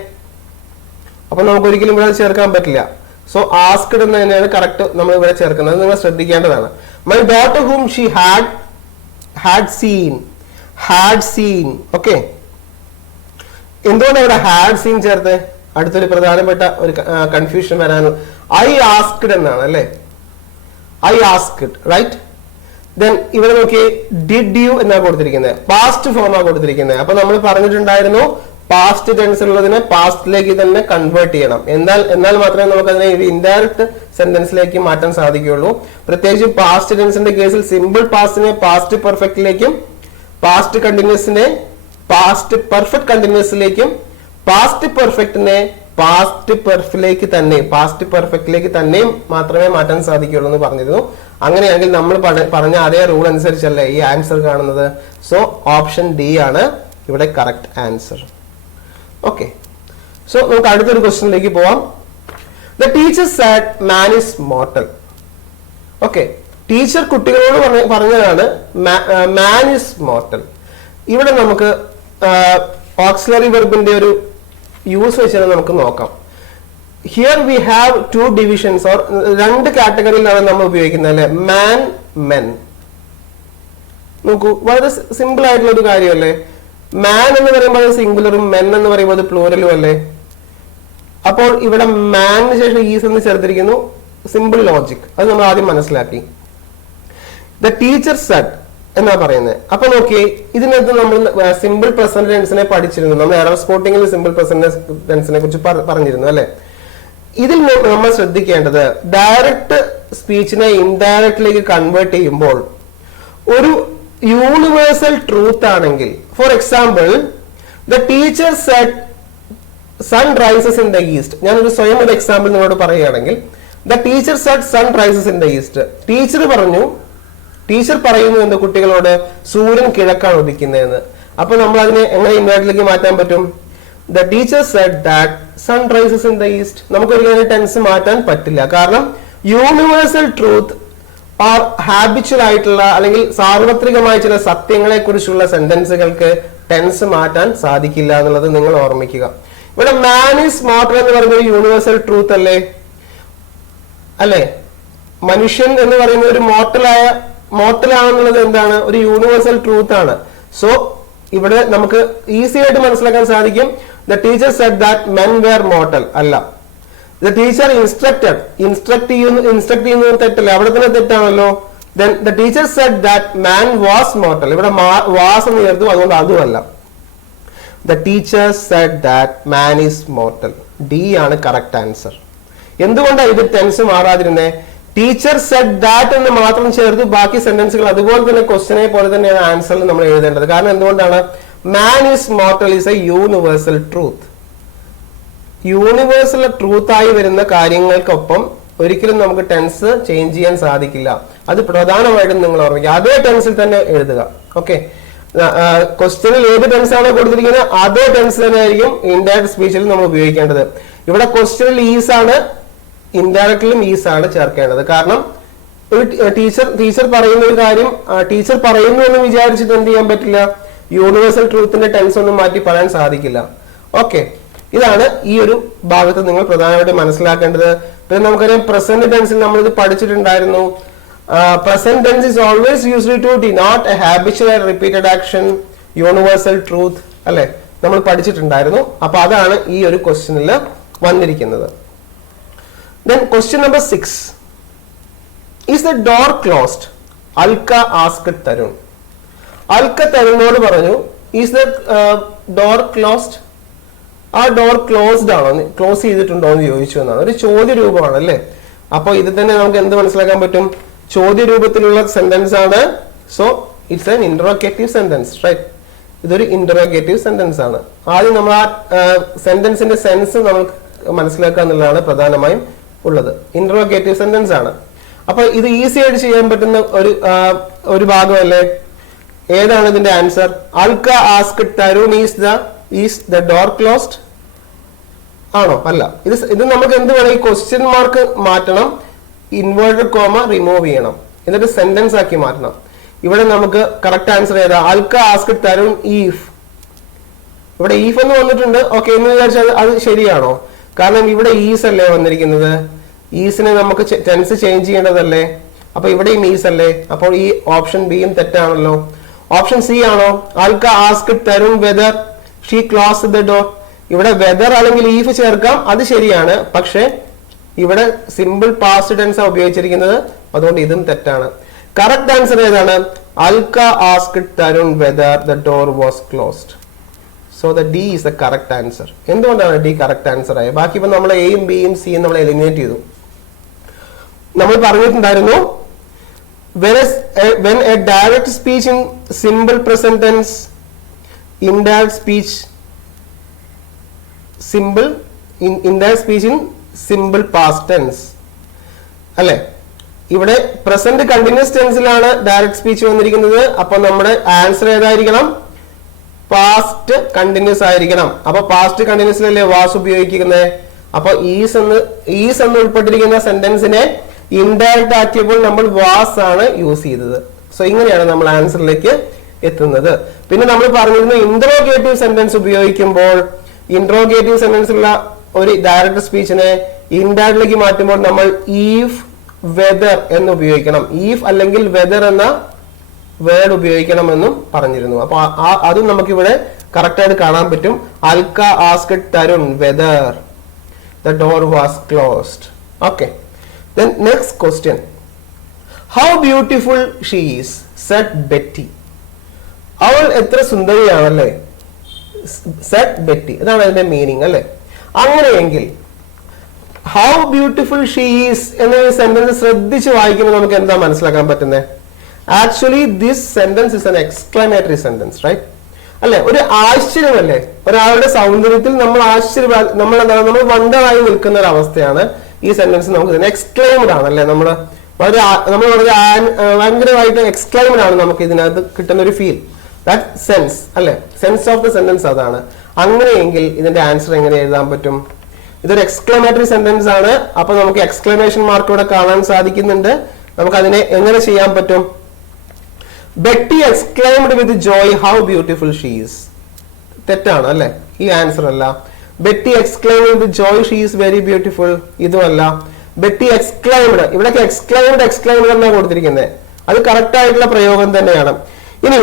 അപ്പൊ നമുക്ക് ഒരിക്കലും ഇവിടെ ചേർക്കാൻ പറ്റില്ല. സോ ആസ്ക്ഡ് എന്ന് തന്നെയാണ് കറക്റ്റ് നമ്മൾ ഇവിടെ ചേർക്കുന്നത്. നിങ്ങൾ ശ്രദ്ധിക്കേണ്ടതാണ്. My daughter whom she had seen. Okay, എന്തുകൊണ്ട് ഇവിടെ ഹാഡ് സീൻ ചേർത്ത്? അടുത്തൊരു പ്രധാനപ്പെട്ട ഒരു കൺഫ്യൂഷൻ വരാനുള്ള ഐ ആസ്ക്ഡ് എന്നാണ്, അല്ലെ? I asked, right? ദെൻ ഇവിടെ നോക്കി ഡിഡ് യു എന്നാണ് കൊടുത്തിരിക്കുന്നത്, പാസ്റ്റ് ഫോം ആണ് കൊടുത്തിരിക്കുന്നത്. അപ്പൊ നമ്മൾ പറഞ്ഞിട്ടുണ്ടായിരുന്നു പാസ്റ്റ് ടെൻസ് ഉള്ളതിനെ പാസ്റ്റിലേക്ക് തന്നെ കൺവേർട്ട് ചെയ്യണം. എന്നാൽ മാത്രമേ നമുക്ക് അതിനെ ഒരു ഇൻഡയറക്റ്റ് സെന്റൻസിലേക്ക് മാറ്റാൻ സാധിക്കുകയുള്ളൂ. പ്രത്യേകിച്ച് പാസ്റ്റ് ടെൻസിന്റെ കേസിൽ സിമ്പിൾ പാസ്റ്റിനെ പാസ്റ്റ് പെർഫെക്റ്റിലേക്കും, പാസ്റ്റ് കണ്ടിന്യൂസിനെ പാസ്റ്റ് പെർഫെക്റ്റ് കണ്ടിന്യൂസിലേക്കും, പാസ്റ്റ് പെർഫെക്റ്റിനെ പാസ്റ്റ് പെർഫെക്റ്റിലേക്ക് തന്നെ മാത്രമേ മാറ്റാൻ സാധിക്കുകയുള്ളൂ എന്ന് പറഞ്ഞിരുന്നു. അങ്ങനെയാണെങ്കിൽ നമ്മൾ പറഞ്ഞ അതേ റൂൾ അനുസരിച്ചല്ലേ ഈ ആൻസർ കാണുന്നത്. സോ ഓപ്ഷൻ ഡി ആണ് ഇവിടെ കറക്റ്റ് ആൻസർ. ഓക്കെ, സോ നമുക്ക് അടുത്തൊരു ക്വസ്റ്റ്യനിലേക്ക് പോവാം. The teacher sad man is mortal. Okay, teacher കുട്ടികളോട് പറഞ്ഞതാണ് മാൻ ഈസ് മോർട്ടൽ. ഇവിടെ നമുക്ക് ഓക്സിലറി വെർബിന്റെ ഒരു യൂസ് വെച്ചാൽ നമുക്ക് നോക്കാം. Here we have 2 divisions or 2 കാറ്റഗറിയിലാണ് നമ്മൾ ഉപയോഗിക്കുന്നത്, അല്ലെ? മാൻ, മെൻ. നോക്കൂ, വളരെ സിമ്പിൾ ആയിട്ടുള്ള ഒരു കാര്യമല്ലേ? മാൻ എന്ന് പറയുമ്പോൾ സിംഗുലറും മെൻ എന്ന് പറയുമ്പോൾ പ്ലൂറലും അല്ലേ? അപ്പോൾ ഇവിടെ മാനിന് ശേഷം ഈസ് എന്ന് ചേർത്തിരിക്കുന്നു. സിമ്പിൾ ലോജിക്, അത് നമ്മൾ ആദ്യം മനസ്സിലാക്കി. ദ ടീച്ചർ സെഡ് എന്നാ പറയുന്നത്. അപ്പൊ നോക്കിയേ, ഇതിനകത്ത് നമ്മൾ സിമ്പിൾ പ്രസന്റ് ടെൻസിനെ പഠിച്ചിരുന്നു. നമ്മൾ എറർ സ്പോട്ടിങ്ങിൽ സിമ്പിൾ പ്രസന്റ് ടെൻസിനെ കുറിച്ച് പറഞ്ഞിരുന്നു, അല്ലെ? ഇതിൽ നമ്മൾ ശ്രദ്ധിക്കേണ്ടത് ഡയറക്റ്റ് സ്പീച്ചിനെ ഇൻഡയറക്റ്റിലേക്ക് കൺവേർട്ട് ചെയ്യുമ്പോൾ ഒരു യൂണിവേഴ്സൽ ട്രൂത്ത് ആണെങ്കിൽ, for example the teacher said sun rises in the east. ഞാനൊരു സ്വയം ഒരു എക്സാമ്പിൾ നിങ്ങളോട് പറയുകയാണെങ്കിൽ, the teacher said sun rises in the east. Teacher പറയുന്നു എന്ന് കുട്ടികളോട് സൂര്യൻ കിഴക്കാണ് ഉദിക്കുന്നതെന്ന്. അപ്പൊ നമ്മൾ അതിനെ എങ്ങനെ ഇൻവേർട്ടിലേക്ക് മാറ്റാൻ പറ്റും? The teacher said that sun rises in the east. നമുക്കൊരിക്കലും ടെൻസ് മാറ്റാൻ പറ്റില്ല. കാരണം യൂണിവേഴ്സൽ ട്രൂത്ത് ഓർ ഹാബിച്വൽ ആയിട്ടുള്ള അല്ലെങ്കിൽ സാർവത്രികമായ ചില സത്യങ്ങളെ കുറിച്ചുള്ള സെന്റൻസുകൾക്ക് ടെൻസ് മാറ്റാൻ സാധിക്കില്ല എന്നുള്ളത് നിങ്ങൾ ഓർമ്മിക്കുക. ഇവിടെ മാൻ ഈസ് മോർട്ടൽ എന്ന് പറയുന്ന ഒരു യൂണിവേഴ്സൽ ട്രൂത്ത് അല്ലേ? മനുഷ്യൻ എന്ന് പറയുന്ന ഒരു മോർട്ടലാണെന്നുള്ളത് എന്താണ്? ഒരു യൂണിവേഴ്സൽ ട്രൂത്ത് ആണ്. സോ ഇവിടെ നമുക്ക് ഈസി ആയിട്ട് മനസ്സിലാക്കാൻ സാധിക്കും. The teacher said that men were mortal അല്ല. ദ ടീച്ചർ ഇൻസ്ട്രക്ട് ചെയ്യുന്നത് തെറ്റല്ലേ? അവിടെ തന്നെ തെറ്റാണല്ലോ. Then the teacher said that man was mortal. ഇവിടെ വാസ് എന്ന് ചേർത്തു, അതുകൊണ്ട് അതുമല്ല. The teacher said that man is mortal. D ആണ് കറക്റ്റ് ആൻസർ. എന്തുകൊണ്ടാണ് ഇത് ടെൻസ് മാറാതിരുന്നേ? ടീച്ചർ സെഡ് ദാറ്റ് എന്ന് മാത്രം ചേർത്ത് ബാക്കി സെന്റൻസുകൾ അതുപോലെ തന്നെ ക്വസ്റ്റ്യനെ പോലെ തന്നെയാണ് ആൻസറിൽ നമ്മൾ എഴുതേണ്ടത്. കാരണം എന്തുകൊണ്ടാണ്? മാൻ is mortal is A universal truth. Universal truth ആയി വരുന്ന കാര്യങ്ങൾക്കൊപ്പം ഒരിക്കലും നമുക്ക് ടെൻസ് ചേഞ്ച് ചെയ്യാൻ സാധിക്കില്ല. അത് പ്രധാനമായിട്ടും നിങ്ങൾ ഓർമ്മിക്കുക. അതേ ടെൻസിൽ തന്നെ എഴുതുക. ഓക്കെ, ക്വസ്റ്റ്യനിൽ ഏത് ടെൻസ് ആണോ കൊടുത്തിരിക്കുന്നത് അതേ ടെൻസ് തന്നെ ആയിരിക്കും ഇൻഡയറക്ട് സ്പീച്ചിൽ നമ്മൾ ഉപയോഗിക്കേണ്ടത്. ഇവിടെ ക്വസ്റ്റ്യനിൽ ഈസ് ആണ്, ഇൻഡയറക്റ്റിലും ഈസ് ആണ് ചേർക്കേണ്ടത്. കാരണം ഒരു ടീച്ചർ പറയുന്ന ഒരു കാര്യം ടീച്ചർ പറയുന്നു എന്ന് വിചാരിച്ചിട്ട് എന്ത് ചെയ്യാൻ പറ്റില്ല? യൂണിവേഴ്സൽ ട്രൂത്തിന്റെ ടെൻസ് ഒന്നും മാറ്റി പറയാൻ സാധിക്കില്ല. ഓക്കെ, ഇതാണ് ഈ ഒരു ഭാഗത്ത് നിങ്ങൾ പ്രധാനമായിട്ട് മനസ്സിലാക്കേണ്ടത്. പിന്നെ നമുക്കറിയാം പ്രസന്റ് ടെൻസിൽ നമ്മൾ ഇത് പഠിച്ചിട്ടുണ്ടായിരുന്നു. Present tense is always used to denote a habitual repeated action, universal truth, അല്ലെ, നമ്മൾ പഠിച്ചിട്ടുണ്ടായിരുന്നു. അപ്പൊ അതാണ് ഈ ഒരു ക്വസ്റ്റ്യനിൽ വന്നിരിക്കുന്നത്. Then question number 6. Is the door closed? Alka asked Tarun. Alka തരുണിനോട് പറഞ്ഞു, is the door closed? ആ ഡോർ ക്ലോസ്ഡ് ആണോ, ക്ലോസ് ചെയ്തിട്ടുണ്ടോ എന്ന് ചോദിച്ചു എന്നാണ്. ഒരു ചോദ്യ രൂപമാണ് അല്ലേ. അപ്പൊ ഇത് തന്നെ നമുക്ക് എന്ത് മനസ്സിലാക്കാൻ പറ്റും? ചോദ്യ രൂപത്തിലുള്ള സെന്റൻസ് ആണ്. So it's an interrogative sentence, right? ഇതൊരു ഇന്ററോഗേറ്റീവ് സെന്റൻസ് ആണ്. ആദ്യം നമ്മൾ ആ സെന്റൻസിന്റെ സെൻസ് നമ്മൾ മനസ്സിലാക്കുക എന്നുള്ളതാണ് പ്രധാനമായും ഉള്ളത്. ഇന്ററോഗേറ്റീവ് സെന്റൻസ് ആണ്. അപ്പൊ ഇത് ഈസി ആയിട്ട് ചെയ്യാൻ പറ്റുന്ന ഒരു ഭാഗമല്ലേ. ഏതാണ് ഇതിന്റെ answer? Alka asked Tarun is the door closed ആണോ? അല്ല. ഇത് നമുക്ക് എന്ത് വേണം? ഈ ക്വസ്റ്റ്യൻ മാർക്ക് മാറ്റണം, ഇൻവേർട്ടഡ് കോമ റിമൂവ് ചെയ്യണം, എന്നിട്ട് സെന്റൻസ് ആക്കി മാറ്റണം. ഇവിടെ നമുക്ക് കറക്റ്റ് ആൻസർ ഏതാ? ആൽക്ക ആസ്ക്ഡ് തരുൺ ഈഫ്. ഇവിടെ ഈഫ് എന്ന് വന്നിട്ടുണ്ട്. ഓക്കെ, എന്ന് വിചാരിച്ചാൽ അത് ശരിയാണോ? കാരണം ഇവിടെ ഈസ് അല്ലേ വന്നിരിക്കുന്നത്. ഈസിനെ നമുക്ക് ടെൻസ് ചേഞ്ച് ചെയ്യേണ്ടതല്ലേ. അപ്പൊ ഇവിടെയും ഈസ് അല്ലേ. അപ്പോൾ ഈ ഓപ്ഷൻ ബിയും തെറ്റാണല്ലോ. ഓപ്ഷൻ സി ആണോ? Alka asked Tarun whether she closed the door. ഇവിടെ വെദർ അല്ലെങ്കിൽ ഈഫ് ചേർക്കാം, അത് ശരിയാണ്. പക്ഷെ ഇവിടെ സിമ്പിൾ പാസ്റ്റ് ടെൻസ് ആണ് ഉപയോഗിച്ചിരിക്കുന്നത്, അതുകൊണ്ട് ഇതും തെറ്റാണ്. കറക്റ്റ് ആൻസർ ഏതാണ്? Alka asked Tarun whether the door was closed. So the D is the correct answer. എന്തുകൊണ്ടാണ് ഡി കറക്റ്റ് ആൻസർ ആയത്? ബാക്കി ഇപ്പൊ നമ്മൾ എയും ബിയും സിയും നമ്മൾ എലിമിനേറ്റ് ചെയ്തു. നമ്മൾ പറഞ്ഞിട്ടുണ്ടായിരുന്നു, when a direct speech in simple present tense, indirect speech in simple past tense, അല്ലെ? ഇവിടെ പ്രസന്റ് കണ്ടിന്യൂസ് ടെൻസിലാണ് ഡയറക്റ്റ് സ്പീച്ച് വന്നിരിക്കുന്നത്. അപ്പൊ നമ്മുടെ ആൻസർ ഏതായിരിക്കണം? പാസ്റ്റ് കണ്ടിന്യൂസ് ആയിരിക്കണം. അപ്പൊ പാസ്റ്റ് കണ്ടിന്യൂസിലല്ലേ വാസ് ഉപയോഗിക്കുന്നത്. അപ്പൊ ഈസ് എന്ന് ഉൾപ്പെട്ടിരിക്കുന്ന സെന്റൻസിനെ ഇൻഡയറക്റ്റ് ആക്കിയപ്പോൾ നമ്മൾ വാസ് ആണ് യൂസ് ചെയ്തത്. സോ ഇങ്ങനെയാണ് നമ്മൾ ആൻസറിലേക്ക് എത്തുന്നത്. പിന്നെ നമ്മൾ പറഞ്ഞിരുന്നു ഇന്ററോഗേറ്റീവ് സെന്റൻസ് ഉപയോഗിക്കുമ്പോൾ ഇന്ററോഗേറ്റീവ് സെന്റൻസിലുള്ള ഒരു ഡയറക്റ്റ് സ്പീച്ചിനെ ഇൻഡയറക്റ്റിലേക്ക് മാറ്റുമ്പോൾ നമ്മൾ ഈഫ് വെദർ എന്ന് ഉപയോഗിക്കണം. ഈഫ് അല്ലെങ്കിൽ വെദർ എന്ന വേർഡ് ഉപയോഗിക്കണമെന്നും പറഞ്ഞിരുന്നു. അപ്പൊ അതും നമുക്കിവിടെ കറക്റ്റ് ആയിട്ട് കാണാൻ പറ്റും. Alka asked Tarun whether the door was closed. Okay, then next question. How beautiful she is, said Betty. അവൾ എത്ര സുന്ദരിയാണല്ലേ, said Betty. അതാണ് അതിന്റെ മീനിങ് അല്ലേ. അങ്ങനെയെങ്കിൽ how beautiful she is എന്ന സെന്റൻസ് ശ്രദ്ധിച്ച് വായിക്കുമ്പോൾ നമുക്ക് എന്താ മനസ്സിലാക്കാൻ പറ്റുന്നത്? Actually this sentence is an exclamatory sentence, right? അല്ലെ? ഒരു ആശ്ചര്യമല്ലേ, ഒരാളുടെ സൗന്ദര്യത്തിൽ നമ്മൾ വണ്ടറായി നിൽക്കുന്ന ഒരു അവസ്ഥയാണ് ഈ സെന്റൻസ്. നമുക്ക് എക്സ്ക്ലൈംഡ് ആണ് അല്ലെ, നമ്മൾ വളരെ ഭയങ്കരമായിട്ട് എക്സ്ക്ലൈംഡ് ആണ് നമുക്ക് ഇതിനകത്ത് കിട്ടുന്ന ഒരു ഫീൽ, ദാറ്റ് സെൻസ് അല്ലെ, സെൻസ് ഓഫ് ദ സെന്റൻസ് അതാണ്. അങ്ങനെയെങ്കിൽ ഇതിന്റെ ആൻസർ എങ്ങനെ എഴുതാൻ പറ്റും? ഇതൊരു എക്സ്ക്ലമേറ്ററി സെന്റൻസ് ആണ്. അപ്പൊ നമുക്ക് എക്സ്ക്ലമേഷൻ മാർക്ക് ഇവിടെ കാണാൻ സാധിക്കുന്നുണ്ട്. നമുക്ക് അതിനെ എങ്ങനെ ചെയ്യാൻ പറ്റും? Betty exclaimed with joy how beautiful she is. തെറ്റാണ് അല്ലെ, ഈ ആൻസർ അല്ല. Betty exclaimed with joy she is very beautiful, ഇതുമല്ല. ബെറ്റി എക്സ്ക്ലൈംഡ്, ഇവിടെയൊക്കെ എക്സ്ക്ലൈംഡ് തന്നെ കൊടുത്തിരിക്കുന്നത്, അത് കറക്റ്റ് ആയിട്ടുള്ള പ്രയോഗം തന്നെയാണ്. ഇനി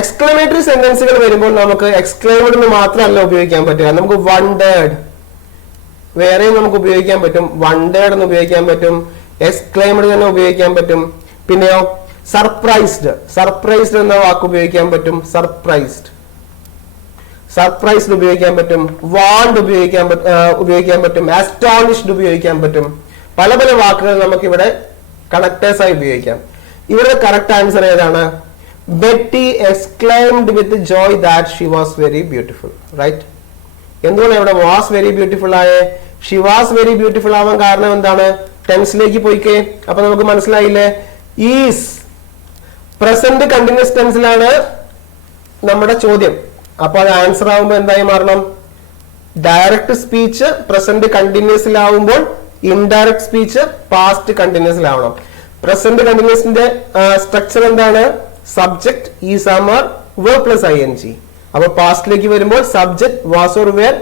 എക്സ്ക്ലമേറ്ററി സെന്റൻസുകൾ വരുമ്പോൾ നമുക്ക് എക്സ്ക്ലൈംഡ് എന്ന് മാത്രമല്ല ഉപയോഗിക്കാൻ പറ്റുക, നമുക്ക് വണ്ടേർഡ് വേറെയും നമുക്ക് ഉപയോഗിക്കാൻ പറ്റും. വണ്ടേർഡ് എന്ന് ഉപയോഗിക്കാൻ പറ്റും, എക്സ്ക്ലൈംഡ് തന്നെ ഉപയോഗിക്കാൻ പറ്റും. പിന്നെയോ സർപ്രൈസ്ഡ് എന്ന വാക്ക് ഉപയോഗിക്കാൻ പറ്റും. സർപ്രൈസ്ഡ് ഉപയോഗിക്കാൻ പറ്റും. വാണ്ട് ഉപയോഗിക്കാൻ പറ്റും. അസ്റ്റോണിഷ്ഡ് ഉപയോഗിക്കാൻ പറ്റും. പല പല വാക്കുകൾ നമുക്ക് ഇവിടെ കണക്ടേഴ്സ് ആയി ഉപയോഗിക്കാം. ഇവിടെ കറക്റ്റ് ആൻസർ ഏതാണ്? Betty exclaimed with joy that she was very beautiful, right? എന്തുകൊണ്ട് ഇവിടെ വാസ് വെരി ബ്യൂട്ടിഫുൾ ആയേ? ഷി വാസ് വെരി ബ്യൂട്ടിഫുൾ ആവാൻ കാരണം എന്താണ്? ടെൻസിലേക്ക് പോയിക്കേ. അപ്പൊ നമുക്ക് മനസ്സിലായില്ലേ, ഈസ് പ്രസന്റ് കണ്ടിന്യൂസ് ടെൻസിലാണ് നമ്മുടെ ചോദ്യം. അപ്പൊ അത് ആൻസർ ആവുമ്പോൾ എന്തായി മാറണം? ഡയറക്റ്റ് സ്പീച്ച് പ്രസന്റ് കണ്ടിന്യൂസിലാവുമ്പോൾ ഇൻഡയറക്റ്റ് സ്പീച്ച് പാസ്റ്റ് കണ്ടിന്യൂസിലാവണം. പ്രസന്റ് കണ്ടിന്യൂസിന്റെ സ്ട്രക്ചർ എന്താണ്? Subject is are verb plus ing. അപ്പോൾ പാസ്റ്റിലേക്ക് വരുമ്പോൾ subject was or were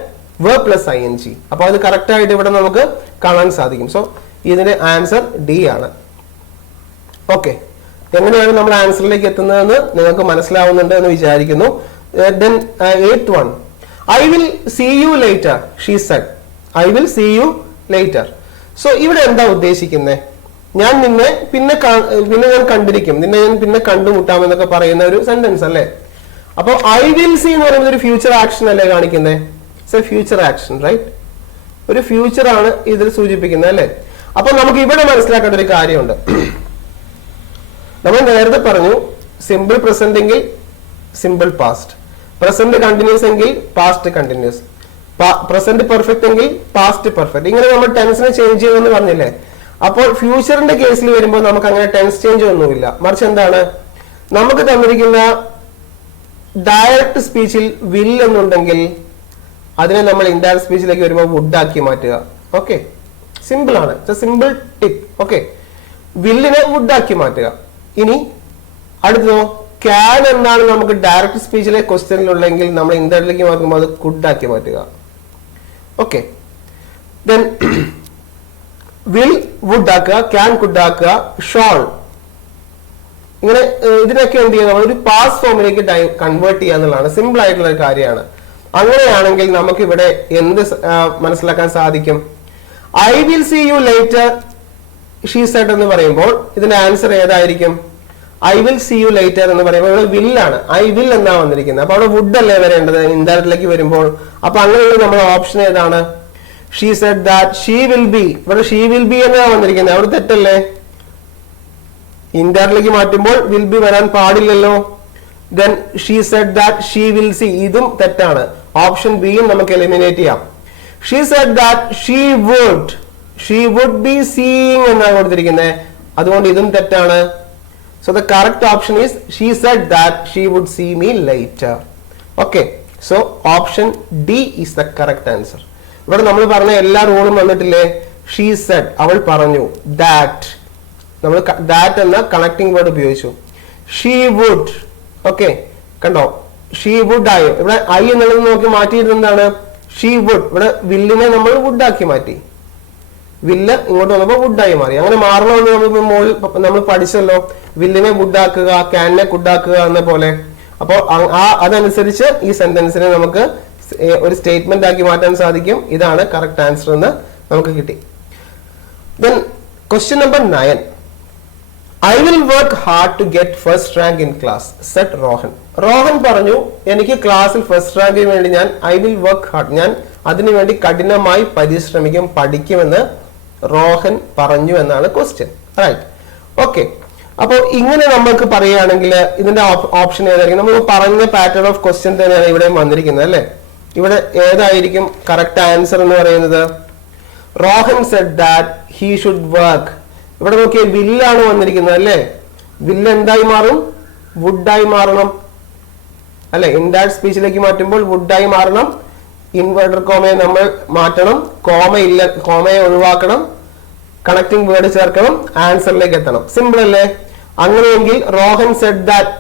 verb plus ing. അപ്പോൾ അത് കറക്റ്റ് ആയിട്ട് ഇവിടെ നമുക്ക് കാണാൻ സാധിക്കും. സോ ഇതിന്റെ ആൻസർ ഡി ആണ്. ഓക്കെ, എങ്ങനെയാണ് നമ്മൾ ആൻസറിലേക്ക് എത്തുന്നതെന്ന് നിങ്ങൾക്ക് മനസ്സിലാവുന്നുണ്ട് എന്ന് വിചാരിക്കുന്നു. Then 8th one, I will see you later, she said. I will see you later. So ഇവിടെ എന്താ ഉദ്ദേശിക്കുന്നത്? ഞാൻ നിന്നെ പിന്നെ ഞാൻ കണ്ടിരിക്കും, നിന്നെ ഞാൻ പിന്നെ കണ്ടുമുട്ടാമെന്നൊക്കെ പറയുന്ന ഒരു സെന്റൻസ് അല്ലേ? അപ്പോൾ ഐ വിൽ സീ എന്ന് പറയുന്നത് ഒരു ഫ്യൂച്ചർ ആക്ഷൻ അല്ലേ കാണിക്കുന്നത്? It's a future action, right? ഒരു ഫ്യൂച്ചർ ആണ് ഇതിൽ സൂചിപ്പിക്കുന്നത് അല്ലേ? അപ്പൊ നമുക്ക് ഇവിടെ മനസ്സിലാക്കേണ്ട ഒരു കാര്യമുണ്ട്. നമ്മൾ നേരത്തെ പറഞ്ഞു സിമ്പിൾ പ്രസന്റ് എങ്കിൽ സിമ്പിൾ പാസ്റ്റ്, പ്രസന്റ് കണ്ടിന്യൂസ് എങ്കിൽ പാസ്റ്റ് കണ്ടിന്യൂസ്, പ്രസന്റ് പെർഫെക്റ്റ് എങ്കിൽ പാസ്റ്റ് പെർഫെക്റ്റ്. ഇങ്ങനെ നമ്മൾ ടെൻസിനെ ചേഞ്ച് ചെയ്യുമെന്ന് പറഞ്ഞില്ലേ? അപ്പോൾ ഫ്യൂച്ചറിന്റെ കേസിൽ വരുമ്പോൾ നമുക്ക് അങ്ങനെ ടെൻസ് ചേഞ്ച് ഒന്നുമില്ല. മറിച്ച് എന്താണ്, നമുക്ക് തന്നിരിക്കുന്ന ഡയറക്റ്റ് സ്പീച്ചിൽ വിൽ എന്നുണ്ടെങ്കിൽ അതിനെ നമ്മൾ ഇൻഡയറക്റ്റ് സ്പീച്ചിലേക്ക് വരുമ്പോൾ വുഡ് ആക്കി മാറ്റുക. ഓക്കെ, സിമ്പിൾ ആണ്, സിമ്പിൾ ടിപ്പ്. ഓക്കെ, വില്ലിനെ വുഡ് ആക്കി മാറ്റുക. ഇനി അടുത്തതോ, ക്യാൻ എന്നാണ് നമുക്ക് ഡയറക്റ്റ് സ്പീച്ചിലെ ക്വസ്റ്റ്യനിലുള്ളെങ്കിൽ നമ്മൾ ഇൻഡയറക്റ്റിലേക്ക് മാറ്റുമ്പോൾ അത് കുഡ് ആക്കി മാറ്റുക. ഓക്കെ, ദെൻ വിൽ വുഡ് ആക്കുക, ക്യാൻ കുഡ് ആക്കുക, ഷോൾ, ഇങ്ങനെ ഇതിനൊക്കെ എന്ത് ചെയ്യുക, ഒരു പാസ് ഫോമിലേക്ക് കൺവേർട്ട് ചെയ്യുക എന്നുള്ളതാണ്. സിമ്പിൾ ആയിട്ടുള്ള ഒരു കാര്യമാണ്. അങ്ങനെയാണെങ്കിൽ നമുക്ക് ഇവിടെ എന്ത് മനസ്സിലാക്കാൻ സാധിക്കും? I will see you later she said എന്ന് പറയുമ്പോൾ ഇതിന്റെ ആൻസർ ഏതായിരിക്കും? I will see you later എന്ന് പറയുമ്പോൾ ഇവിടെ വില്ലാണ്, ഐ വിൽ എന്നാ വന്നിരിക്കുന്നത്. അപ്പൊ അവിടെ വുഡ് അല്ലേ വരേണ്ടത് ഇൻഡയറക്റ്റിലേക്ക് വരുമ്പോൾ? അപ്പൊ അങ്ങനെയുള്ള നമ്മുടെ ഓപ്ഷൻ ഏതാണ്? She said that she will be, ഇവിടെ ഷീ വിൽ ബി എന്നാ വന്നിരിക്കുന്നത്. അവിടെ തെറ്റല്ലേ? ഇൻഡയറക്റ്റിലേക്ക് മാറ്റുമ്പോൾ വിൽ ബി വരാൻ പാടില്ലല്ലോ. Then she said that she will see, ഇതും തെറ്റാണ്. ഓപ്ഷൻ ബിയും നമുക്ക് എലിമിനേറ്റ് ചെയ്യാം. She said that she would be seeing എന്നാണ് കൊടുത്തിരിക്കുന്നത്. അതുകൊണ്ട് ഇതും തെറ്റാണ്. So the correct option is she said that she would see me later. Okay, so option D is the correct answer. ഇവിടെ നമ്മൾ പറഞ്ഞ എല്ലാ റൂളും വന്നിട്ടില്ലേ? ഷീ സെഡ്, അവൾ പറഞ്ഞു. ദാറ്റ്, നമ്മൾ ദാറ്റ് എന്ന കണക്ടിങ് വേർഡ് ഉപയോഗിച്ചു. ഷീ വുഡ്, ഓക്കെ, കണ്ടോ? ഷീ വുഡ് ആയി. ഇവിടെ ഐ എന്നുള്ളത് നോക്കി മാറ്റിയിരുന്നത് എന്താണ്? She would. ഇവിടെ വില്ലിനെ നമ്മൾ വുഡ് ആക്കി മാറ്റി. വില്ല് ഇങ്ങോട്ട് വന്നപ്പോൾ വുഡായി മാറി. അങ്ങനെ മാറണമെന്ന് നമ്മൾ പഠിച്ചല്ലോ. വില്ലിനെ വുഡാക്കുക, ക്യാനിനെ കുഡാക്കുക എന്ന പോലെ. അപ്പോൾ അതനുസരിച്ച് ഈ സെന്റൻസിനെ നമുക്ക് ഒരു സ്റ്റേറ്റ്മെന്റ് ആക്കി മാറ്റാൻ സാധിക്കും. ഇതാണ് കറക്റ്റ് ആൻസർ എന്ന് നമുക്ക് കിട്ടി. Then question number 9. I will work hard to get first rank in class, said Rohan. Rohan പറഞ്ഞു, എനിക്ക് ക്ലാസ്സിൽ ഫസ്റ്റ് റാങ്കിന് വേണ്ടി ഞാൻ ഐ വിൽ വർക്ക് ഹാർഡ്, ഞാൻ അതിനുവേണ്ടി കഠിനമായി പരിശ്രമിക്കും, പഠിക്കുമെന്ന് റോഹൻ പറഞ്ഞു എന്നാണ് ക്വസ്റ്റ്യൻ. Right, okay. അപ്പോൾ ഇങ്ങനെ നമ്മൾക്ക് പറയുകയാണെങ്കിൽ ഇതിന്റെ ഓപ്ഷൻ ഏതായിരിക്കും? നമ്മൾ പറഞ്ഞ പാറ്റേൺ ഓഫ് ക്വസ്റ്റ്യൻ തന്നെയാണ് ഇവിടെ വന്നിരിക്കുന്നത് അല്ലെ? ഇവിടെ ഏതായിരിക്കും കറക്റ്റ് ആൻസർ എന്ന് പറയുന്നത്? Rohan said that he should work. ഇവിടെ നോക്കിയാൽ വില്ലാണ് വന്നിരിക്കുന്നത് അല്ലേ? വില്ല് എന്തായി മാറും? വുഡായി മാറണം അല്ലെ? ഇൻഡയറക്റ്റ് സ്പീച്ചിലേക്ക് മാറ്റുമ്പോൾ വുഡായി മാറണം. ഇൻവേർട്ടർ കോമയെ നമ്മൾ മാറ്റണം, കോമയെ ഒഴിവാക്കണം, കണക്ടിങ് വേർഡ് ചേർക്കണം, ആൻസറിലേക്ക് എത്തണം. സിമ്പിൾ അല്ലേ? അങ്ങനെയെങ്കിൽ Rohan said that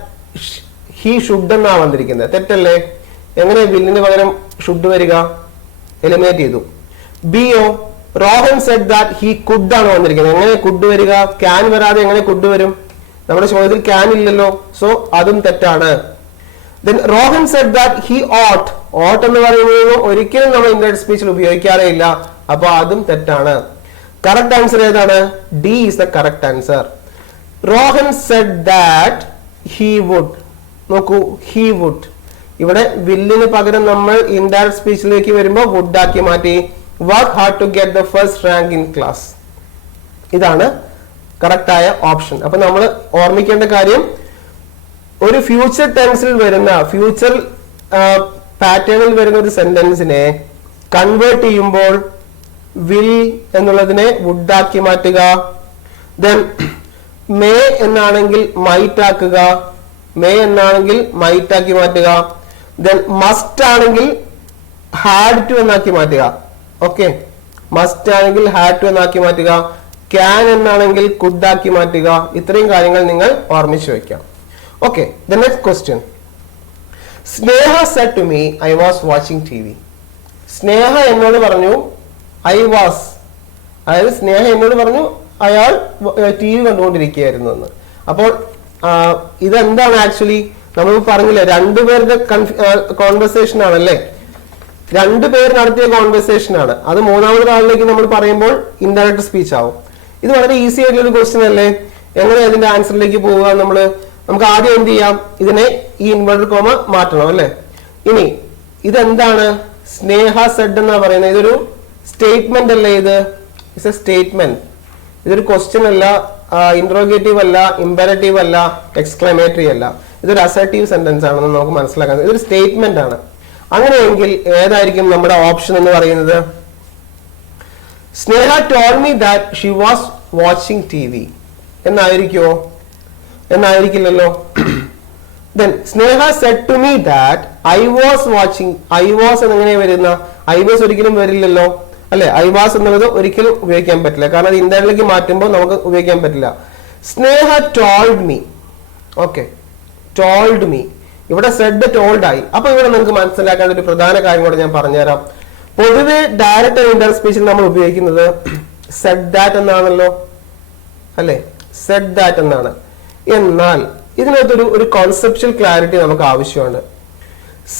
he should എന്നാ വന്നിരിക്കുന്നത്. തെറ്റല്ലേ? എങ്ങനെ വില്ലിന് പകരം ഷുഡ് വരിക? എലിമിനേറ്റ് ചെയ്തു. ബിയോ, Rohan said that he could ആണ് വന്നിരിക്കുന്നത്. എങ്ങനെ കുഡ് വരിക? ക്യാൻ വരാതെ എങ്ങനെ കുഡ് വരും? നമ്മുടെ ചോദ്യത്തിൽ ക്യാൻ ഇല്ലല്ലോ. സോ അതും തെറ്റാണ്. Then Rohan said that he ought. ought എന്ന് പറയുന്നത് ഒരിക്കലും നമ്മൾ ഇൻഡയറക്റ്റ് സ്പീച്ചിൽ ഉപയോഗിക്കാറേ ഇല്ല. അപ്പൊ അതും തെറ്റാണ്. കറക്റ്റ് ആൻസർ ഏതാണ്? D is the correct answer. Rohan said that he would. നോക്കൂ, ഹി വുഡ്. ഇവിടെ വില്ലിന് പകരം നമ്മൾ ഇൻഡയറക്റ്റ് സ്പീച്ചിലേക്ക് വരുമ്പോൾ വുഡ് ആക്കി മാറ്റി. Work hard to get the first rank in class. ഇതാണ് കറക്റ്റ് ആയ ഓപ്ഷൻ. അപ്പൊ നമ്മൾ ഓർമ്മിക്കേണ്ട കാര്യം, ഒരു ഫ്യൂച്ചർ ടെൻസിൽ വരുന്ന ഫ്യൂച്ചർ പാറ്റേണിൽ വരുന്ന ഒരു സെന്റൻസിനെ കൺവേർട്ട് ചെയ്യുമ്പോൾ വിൽ എന്നുള്ളതിനെ വുഡ് ആക്കി മാറ്റുക. ദെൻ മേ എന്നാണെങ്കിൽ മൈറ്റ് ആക്കുക, മേ എന്നാണെങ്കിൽ മൈറ്റ് ആക്കി മാറ്റുക. ദെൻ മസ്റ്റ് ആണെങ്കിൽ ഹാഡ് ടു എന്നാക്കി മാറ്റുക. ഓക്കെ, മസ്റ്റ് ആണെങ്കിൽ ഹാഡ് ടു എന്നാക്കി മാറ്റുക. ക്യാൻ എന്നാണെങ്കിൽ കുഡ് ആക്കി മാറ്റുക. ഇത്രയും കാര്യങ്ങൾ നിങ്ങൾ ഓർമ്മിച്ചു വെക്കാം. Okay, the next question. Sneha said to me I was watching T V. Sneha എന്നോട് പറഞ്ഞു ഐ വാസ്, അതായത് സ്നേഹ എന്നോട് പറഞ്ഞു അയാൾ ടി വി കണ്ടുകൊണ്ടിരിക്കുകയായിരുന്നു എന്ന്. അപ്പോൾ ഇതെന്താണ് ആക്ച്വലി നമ്മൾ പറഞ്ഞില്ലേ, രണ്ടുപേരുടെ കോൺവെർസേഷൻ ആണല്ലേ, രണ്ടുപേർ നടത്തിയ കോൺവെർസേഷൻ ആണ്. അത് മൂന്നാമതൊരാളിലേക്ക് നമ്മൾ പറയുമ്പോൾ ഇൻഡയറക്റ്റ് സ്പീച്ച് ആവും. ഇത് വളരെ ഈസി ആയിട്ടുള്ള ഒരു ക്വസ്റ്റ്യൻ അല്ലേ. എങ്ങനെ അതിന്റെ ആൻസറിലേക്ക് പോവുക? നമുക്ക് ആദ്യം എന്ത് ചെയ്യാം, ഇതിനെ ഈ ഇൻവെർട്ടഡ് കോമ മാറ്റണം അല്ലെ. ഇനി ഇതെന്താണ്, സ്നേഹ സെഡ് എന്നാ പറയുന്നത്. ഇതൊരു സ്റ്റേറ്റ്മെന്റ് അല്ലേ, ഇത് ഇറ്റ്സ് എ സ്റ്റേറ്റ്മെന്റ്. ഇതൊരു ക്വസ്റ്റ്യൻ അല്ല, ഇൻട്രോഗേറ്റീവ് അല്ല, ഇമ്പരറ്റീവ് അല്ല, എക്സ്ക്ലമേറ്ററി അല്ല. ഇതൊരു അസർട്ടീവ് സെന്റൻസ് ആണെന്ന് നമുക്ക് മനസ്സിലാക്കാൻ. ഇതൊരു സ്റ്റേറ്റ്മെന്റ് ആണ്. അങ്ങനെയെങ്കിൽ ഏതായിരിക്കും നമ്മുടെ ഓപ്ഷൻ എന്ന് പറയുന്നത്? Sneha told me that she was watching T V എന്നായിരിക്കുമോ? എന്നായിരിക്കില്ലല്ലോ. Then Sneha said to me that I was watching. I was എന്നെങ്ങനെ വരുന്ന? ഐ വാസ് ഒരിക്കലും വരില്ലല്ലോ അല്ലെ. ഐ വാസ് എന്നുള്ളത് ഒരിക്കലും ഉപയോഗിക്കാൻ പറ്റില്ല, കാരണം അത് ഇന്ത്യയിലേക്ക് മാറ്റുമ്പോൾ നമുക്ക് ഉപയോഗിക്കാൻ പറ്റില്ല. Sneha told me. Okay, told me. ഇവിടെ സെഡ് ടോൾഡ് ആയി. അപ്പൊ ഇവിടെ നിങ്ങൾക്ക് മനസ്സിലാക്കാൻ ഒരു പ്രധാന കാര്യം കൂടെ ഞാൻ പറഞ്ഞുതരാം. പൊതുവെ ഡയറക്റ്റ് ആൻഡ് ഇൻഡയറക്റ്റ് സ്പീച്ചിൽ നമ്മൾ ഉപയോഗിക്കുന്നത് സെഡ് ദാറ്റ് എന്നാണല്ലോ അല്ലെ, സെഡ് ദാറ്റ് എന്നാണ്. എന്നാൽ ഇതിനകത്തൊരു ഒരു കോൺസെപ്ച്വൽ ക്ലാരിറ്റി നമുക്ക് ആവശ്യമാണ്.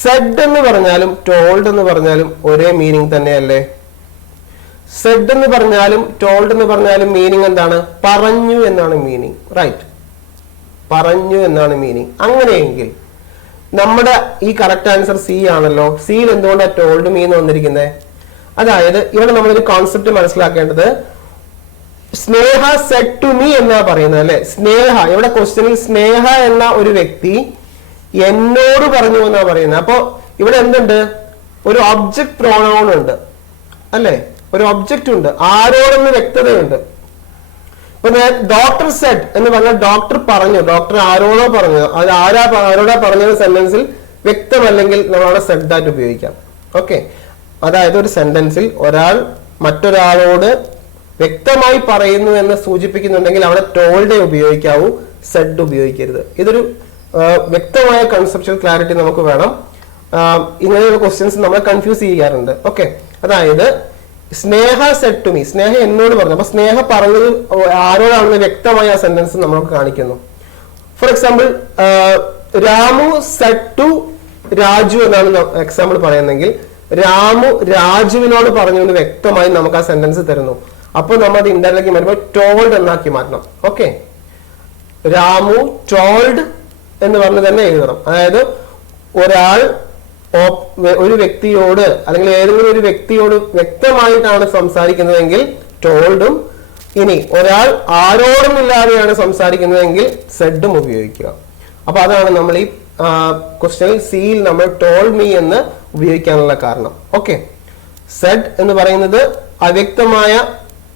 സെഡ് എന്ന് പറഞ്ഞാലും ടോൾഡ് എന്ന് പറഞ്ഞാലും ഒരേ മീനിങ് തന്നെയല്ലേ? സെഡ് എന്ന് പറഞ്ഞാലും ടോൾഡ് എന്ന് പറഞ്ഞാലും മീനിങ് എന്താണ്? പറഞ്ഞു എന്നാണ് മീനിങ്, റൈറ്റ്? പറഞ്ഞു എന്നാണ് മീനിങ്. അങ്ങനെയെങ്കിൽ നമ്മുടെ ഈ കറക്റ്റ് ആൻസർ സി ആണല്ലോ. സിയിൽ എന്തുകൊണ്ടാണ് ടോൾഡ് മീ എന്ന് വന്നിരിക്കുന്നത്? അതായത് ഇവിടെ നമ്മളൊരു കോൺസെപ്റ്റ് മനസ്സിലാക്കേണ്ടത്, സ്നേഹ സെഡ് ടു മീ എന്നാ പറയുന്നത് അല്ലെ. സ്നേഹ, ഇവിടെ ക്വസ്റ്റ്യനിൽ സ്നേഹ എന്ന ഒരു വ്യക്തി എന്നോട് പറഞ്ഞു എന്നാ പറയുന്നത്. അപ്പൊ ഇവിടെ എന്തുണ്ട്? ഒരു ഒബ്ജക്ട് പ്രോണൗൺ ഉണ്ട് അല്ലെ, ഒരു ഒബ്ജക്റ്റ് ഉണ്ട്, ആരോടെന്ന് വ്യക്തതയുണ്ട്. ഇപ്പൊ ഡോക്ടർ സെഡ് എന്ന് പറഞ്ഞാൽ ഡോക്ടർ പറഞ്ഞു, ഡോക്ടർ ആരോടോ പറഞ്ഞു, അത് ആരോടാ പറഞ്ഞത് സെന്റൻസിൽ വ്യക്തമല്ലെങ്കിൽ നമ്മളവിടെ സെഡ് ദാറ്റ് ഉപയോഗിക്കാം. ഓക്കെ, അതായത് ഒരു സെന്റൻസിൽ ഒരാൾ മറ്റൊരാളോട് വ്യക്തമായി പറയുന്നു എന്ന് സൂചിപ്പിക്കുന്നുണ്ടെങ്കിൽ അവിടെ ടോൾഡേ ഉപയോഗിക്കാവൂ, സെഡ് ഉപയോഗിക്കരുത്. ഇതൊരു വ്യക്തമായ കൺസെപ്ച്വൽ ക്ലാരിറ്റി നമുക്ക് വേണം. ഇങ്ങനെയുള്ള ക്വസ്റ്റ്യൻസ് നമ്മളെ കൺഫ്യൂസ് ചെയ്യാറുണ്ട്. ഓക്കെ, അതായത് സ്നേഹ സെഡ് ടു മീ, സ്നേഹ എന്നോട് പറഞ്ഞു. അപ്പൊ സ്നേഹ പറഞ്ഞത് ആരോടാണെന്ന് വ്യക്തമായ ആ സെന്റൻസ് നമുക്ക് കാണിക്കുന്നു. For example, Ramu said to Raju എന്നാണ് എക്സാമ്പിൾ പറയുന്നെങ്കിൽ രാമു രാജുവിനോട് പറഞ്ഞു എന്ന് വ്യക്തമായി നമുക്ക് ആ സെന്റൻസ് തരുന്നു. അപ്പോൾ നമ്മൾ അത് ഇന്ത്യയിലേക്ക് വരുമ്പോൾ ടോൾഡ് എന്നാക്കി മാറ്റണം. ഓക്കെ, രാമു ടോൾഡ് എന്ന് പറഞ്ഞ് തന്നെ എഴുതണം. അതായത് ഒരാൾ ഒരു വ്യക്തിയോട് അല്ലെങ്കിൽ ഏതെങ്കിലും ഒരു വ്യക്തിയോട് വ്യക്തമായിട്ടാണ് സംസാരിക്കുന്നതെങ്കിൽ ടോൾഡും, ഇനി ഒരാൾ ആരോടുമില്ലാതെയാണ് സംസാരിക്കുന്നതെങ്കിൽ സെഡും ഉപയോഗിക്കുക. അപ്പൊ അതാണ് നമ്മൾ ഈ ക്വസ്റ്റ്യനിൽ സിയിൽ നമ്മൾ ടോൾഡ് മീ എന്ന് ഉപയോഗിക്കാനുള്ള കാരണം. ഓക്കെ, സെഡ് എന്ന് പറയുന്നത് അവ്യക്തമായ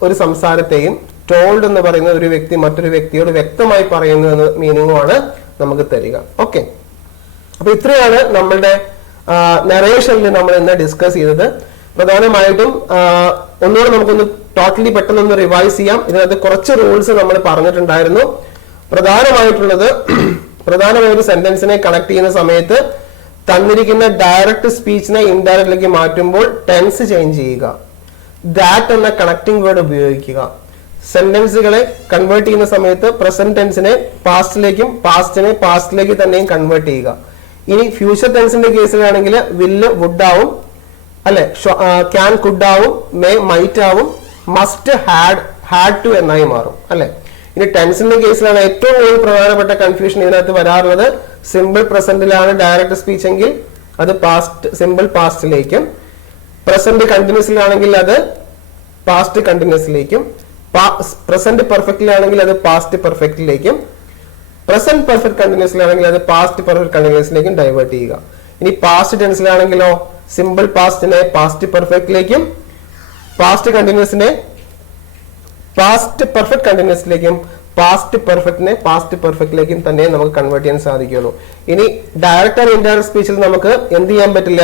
ഒരു സംസാരത്തെയും ടോൾഡ് എന്ന് പറയുന്നത് ഒരു വ്യക്തി മറ്റൊരു വ്യക്തിയോട് വ്യക്തമായി പറയുന്നു എന്ന മീനിങ്ങുമാണ് നമുക്ക് തരിക. ഓക്കെ, അപ്പൊ ഇത്രയാണ് നമ്മളുടെ നറേഷനിൽ നമ്മൾ ഇന്ന് ഡിസ്കസ് ചെയ്തത്. പ്രധാനമായിട്ടും ഒന്നുകൂടെ നമുക്കൊന്ന് ടോട്ടലി പെട്ടെന്നൊന്ന് റിവൈസ് ചെയ്യാം. ഇതിനകത്ത് കുറച്ച് റൂൾസ് നമ്മൾ പറഞ്ഞിട്ടുണ്ടായിരുന്നു. പ്രധാനമായ ഒരു സെന്റൻസിനെ കണക്ട് ചെയ്യുന്ന സമയത്ത് തന്നിരിക്കുന്ന ഡയറക്റ്റ് സ്പീച്ചിനെ ഇൻഡയറക്റ്റിലേക്ക് മാറ്റുമ്പോൾ ടെൻസ് ചേഞ്ച് ചെയ്യുക, ദാറ്റ് എന്ന കണക്ടിംഗ് വേർഡ് ഉപയോഗിക്കുക. സെന്റൻസുകളെ കൺവേർട്ട് ചെയ്യുന്ന സമയത്ത് പ്രസന്റ് ടെൻസിനെ പാസ്റ്റിലേക്കും പാസ്റ്റിനെ പാസ്റ്റിലേക്ക് തന്നെയും കൺവേർട്ട് ചെയ്യുക. ഇനി ഫ്യൂച്ചർ ടെൻസിന്റെ കേസിലാണെങ്കിൽ വില്ല് വുഡ് ആവും അല്ലെ, ക്യാൻ കുഡ് ആവും, മേ മൈറ്റ് ആവും, മസ്റ്റ് ഹാഡ് ടു എന്നായി മാറും അല്ലെ. ഇനി ടെൻസിന്റെ കേസിലാണ് ഏറ്റവും കൂടുതൽ പ്രധാനപ്പെട്ട കൺഫ്യൂഷൻ ഇതിനകത്ത് വരാറുള്ളത്. സിമ്പിൾ പ്രസന്റിലാണ് ഡയറക്റ്റ് സ്പീച്ച് എങ്കിൽ അത് പാസ്റ്റ് സിമ്പിൾ പാസ്റ്റിലേക്കും, പ്രസന്റ് കണ്ടിന്യൂസിലാണെങ്കിൽ അത് പാസ്റ്റ് കണ്ടിന്യൂസിലേക്കും, പ്രസന്റ് പെർഫെക്റ്റിലാണെങ്കിൽ അത് പാസ്റ്റ് പെർഫെക്റ്റിലേക്കും, പ്രസന്റ് പെർഫെക്റ്റ് കണ്ടിന്യൂസിലാണെങ്കിൽ അത് പാസ്റ്റ് പെർഫെക്റ്റ് കണ്ടിന്യൂസിലേക്കും ഡൈവേർട്ട് ചെയ്യുക. ഇനി പാസ്റ്റ് ടെൻസിലാണെങ്കിലോ സിമ്പിൾ പാസ്റ്റിനെ പാസ്റ്റ് പെർഫെക്റ്റിലേക്കും, പാസ്റ്റ് കണ്ടിന്യൂസിനെ പാസ്റ്റ് പെർഫെക്റ്റ് കണ്ടിന്യൂസിലേക്കും, പാസ്റ്റ് പെർഫെക്റ്റിനെ പാസ്റ്റ് പെർഫെക്റ്റിലേക്കും തന്നെ നമുക്ക് കൺവേർട്ട് ചെയ്യാൻ സാധിക്കുള്ളൂ. ഇനി ഡയറക്റ്റ് ആൻഡ് ഇൻഡയറക്റ്റ് സ്പീച്ചിൽ നമുക്ക് എന്ത് ചെയ്യാൻ പറ്റില്ല,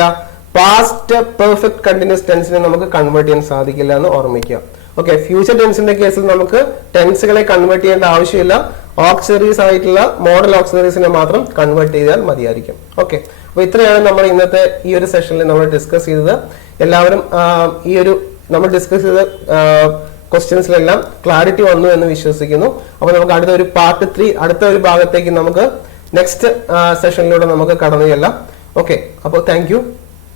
പാസ്റ്റ് പെർഫെക്റ്റ് കണ്ടിന്യൂസ് ടെൻസിനെ നമുക്ക് കൺവേർട്ട് ചെയ്യാൻ സാധിക്കില്ല എന്ന് ഓർമ്മിക്കുക. ഓക്കെ, ഫ്യൂച്ചർ ടെൻസിന്റെ കേസിൽ നമുക്ക് ടെൻസുകളെ കൺവേർട്ട് ചെയ്യേണ്ട ആവശ്യമില്ല. ഓക്സിലറീസ് ആയിട്ടുള്ള മോഡൽ ഓക്സിലറീസിനെ മാത്രം കൺവേർട്ട് ചെയ്താൽ മതിയായിരിക്കും. ഓക്കെ, അപ്പൊ ഇത്രയാണ് നമ്മൾ ഇന്നത്തെ ഈ ഒരു സെഷനിൽ നമ്മൾ ഡിസ്കസ് ചെയ്തത്. എല്ലാവരും ഈ ഒരു നമ്മൾ ഡിസ്കസ് ചെയ്ത ക്വസ്റ്റ്യൻസിലെല്ലാം ക്ലാരിറ്റി വന്നു എന്ന് വിശ്വസിക്കുന്നു. അപ്പൊ നമുക്ക് അടുത്ത ഒരു പാർട്ട് 3 അടുത്ത ഒരു ഭാഗത്തേക്ക് നമുക്ക് നെക്സ്റ്റ് സെഷനിലൂടെ നമുക്ക് കടന്നു ചെല്ലാം. ഓക്കെ, അപ്പോൾ താങ്ക് യു.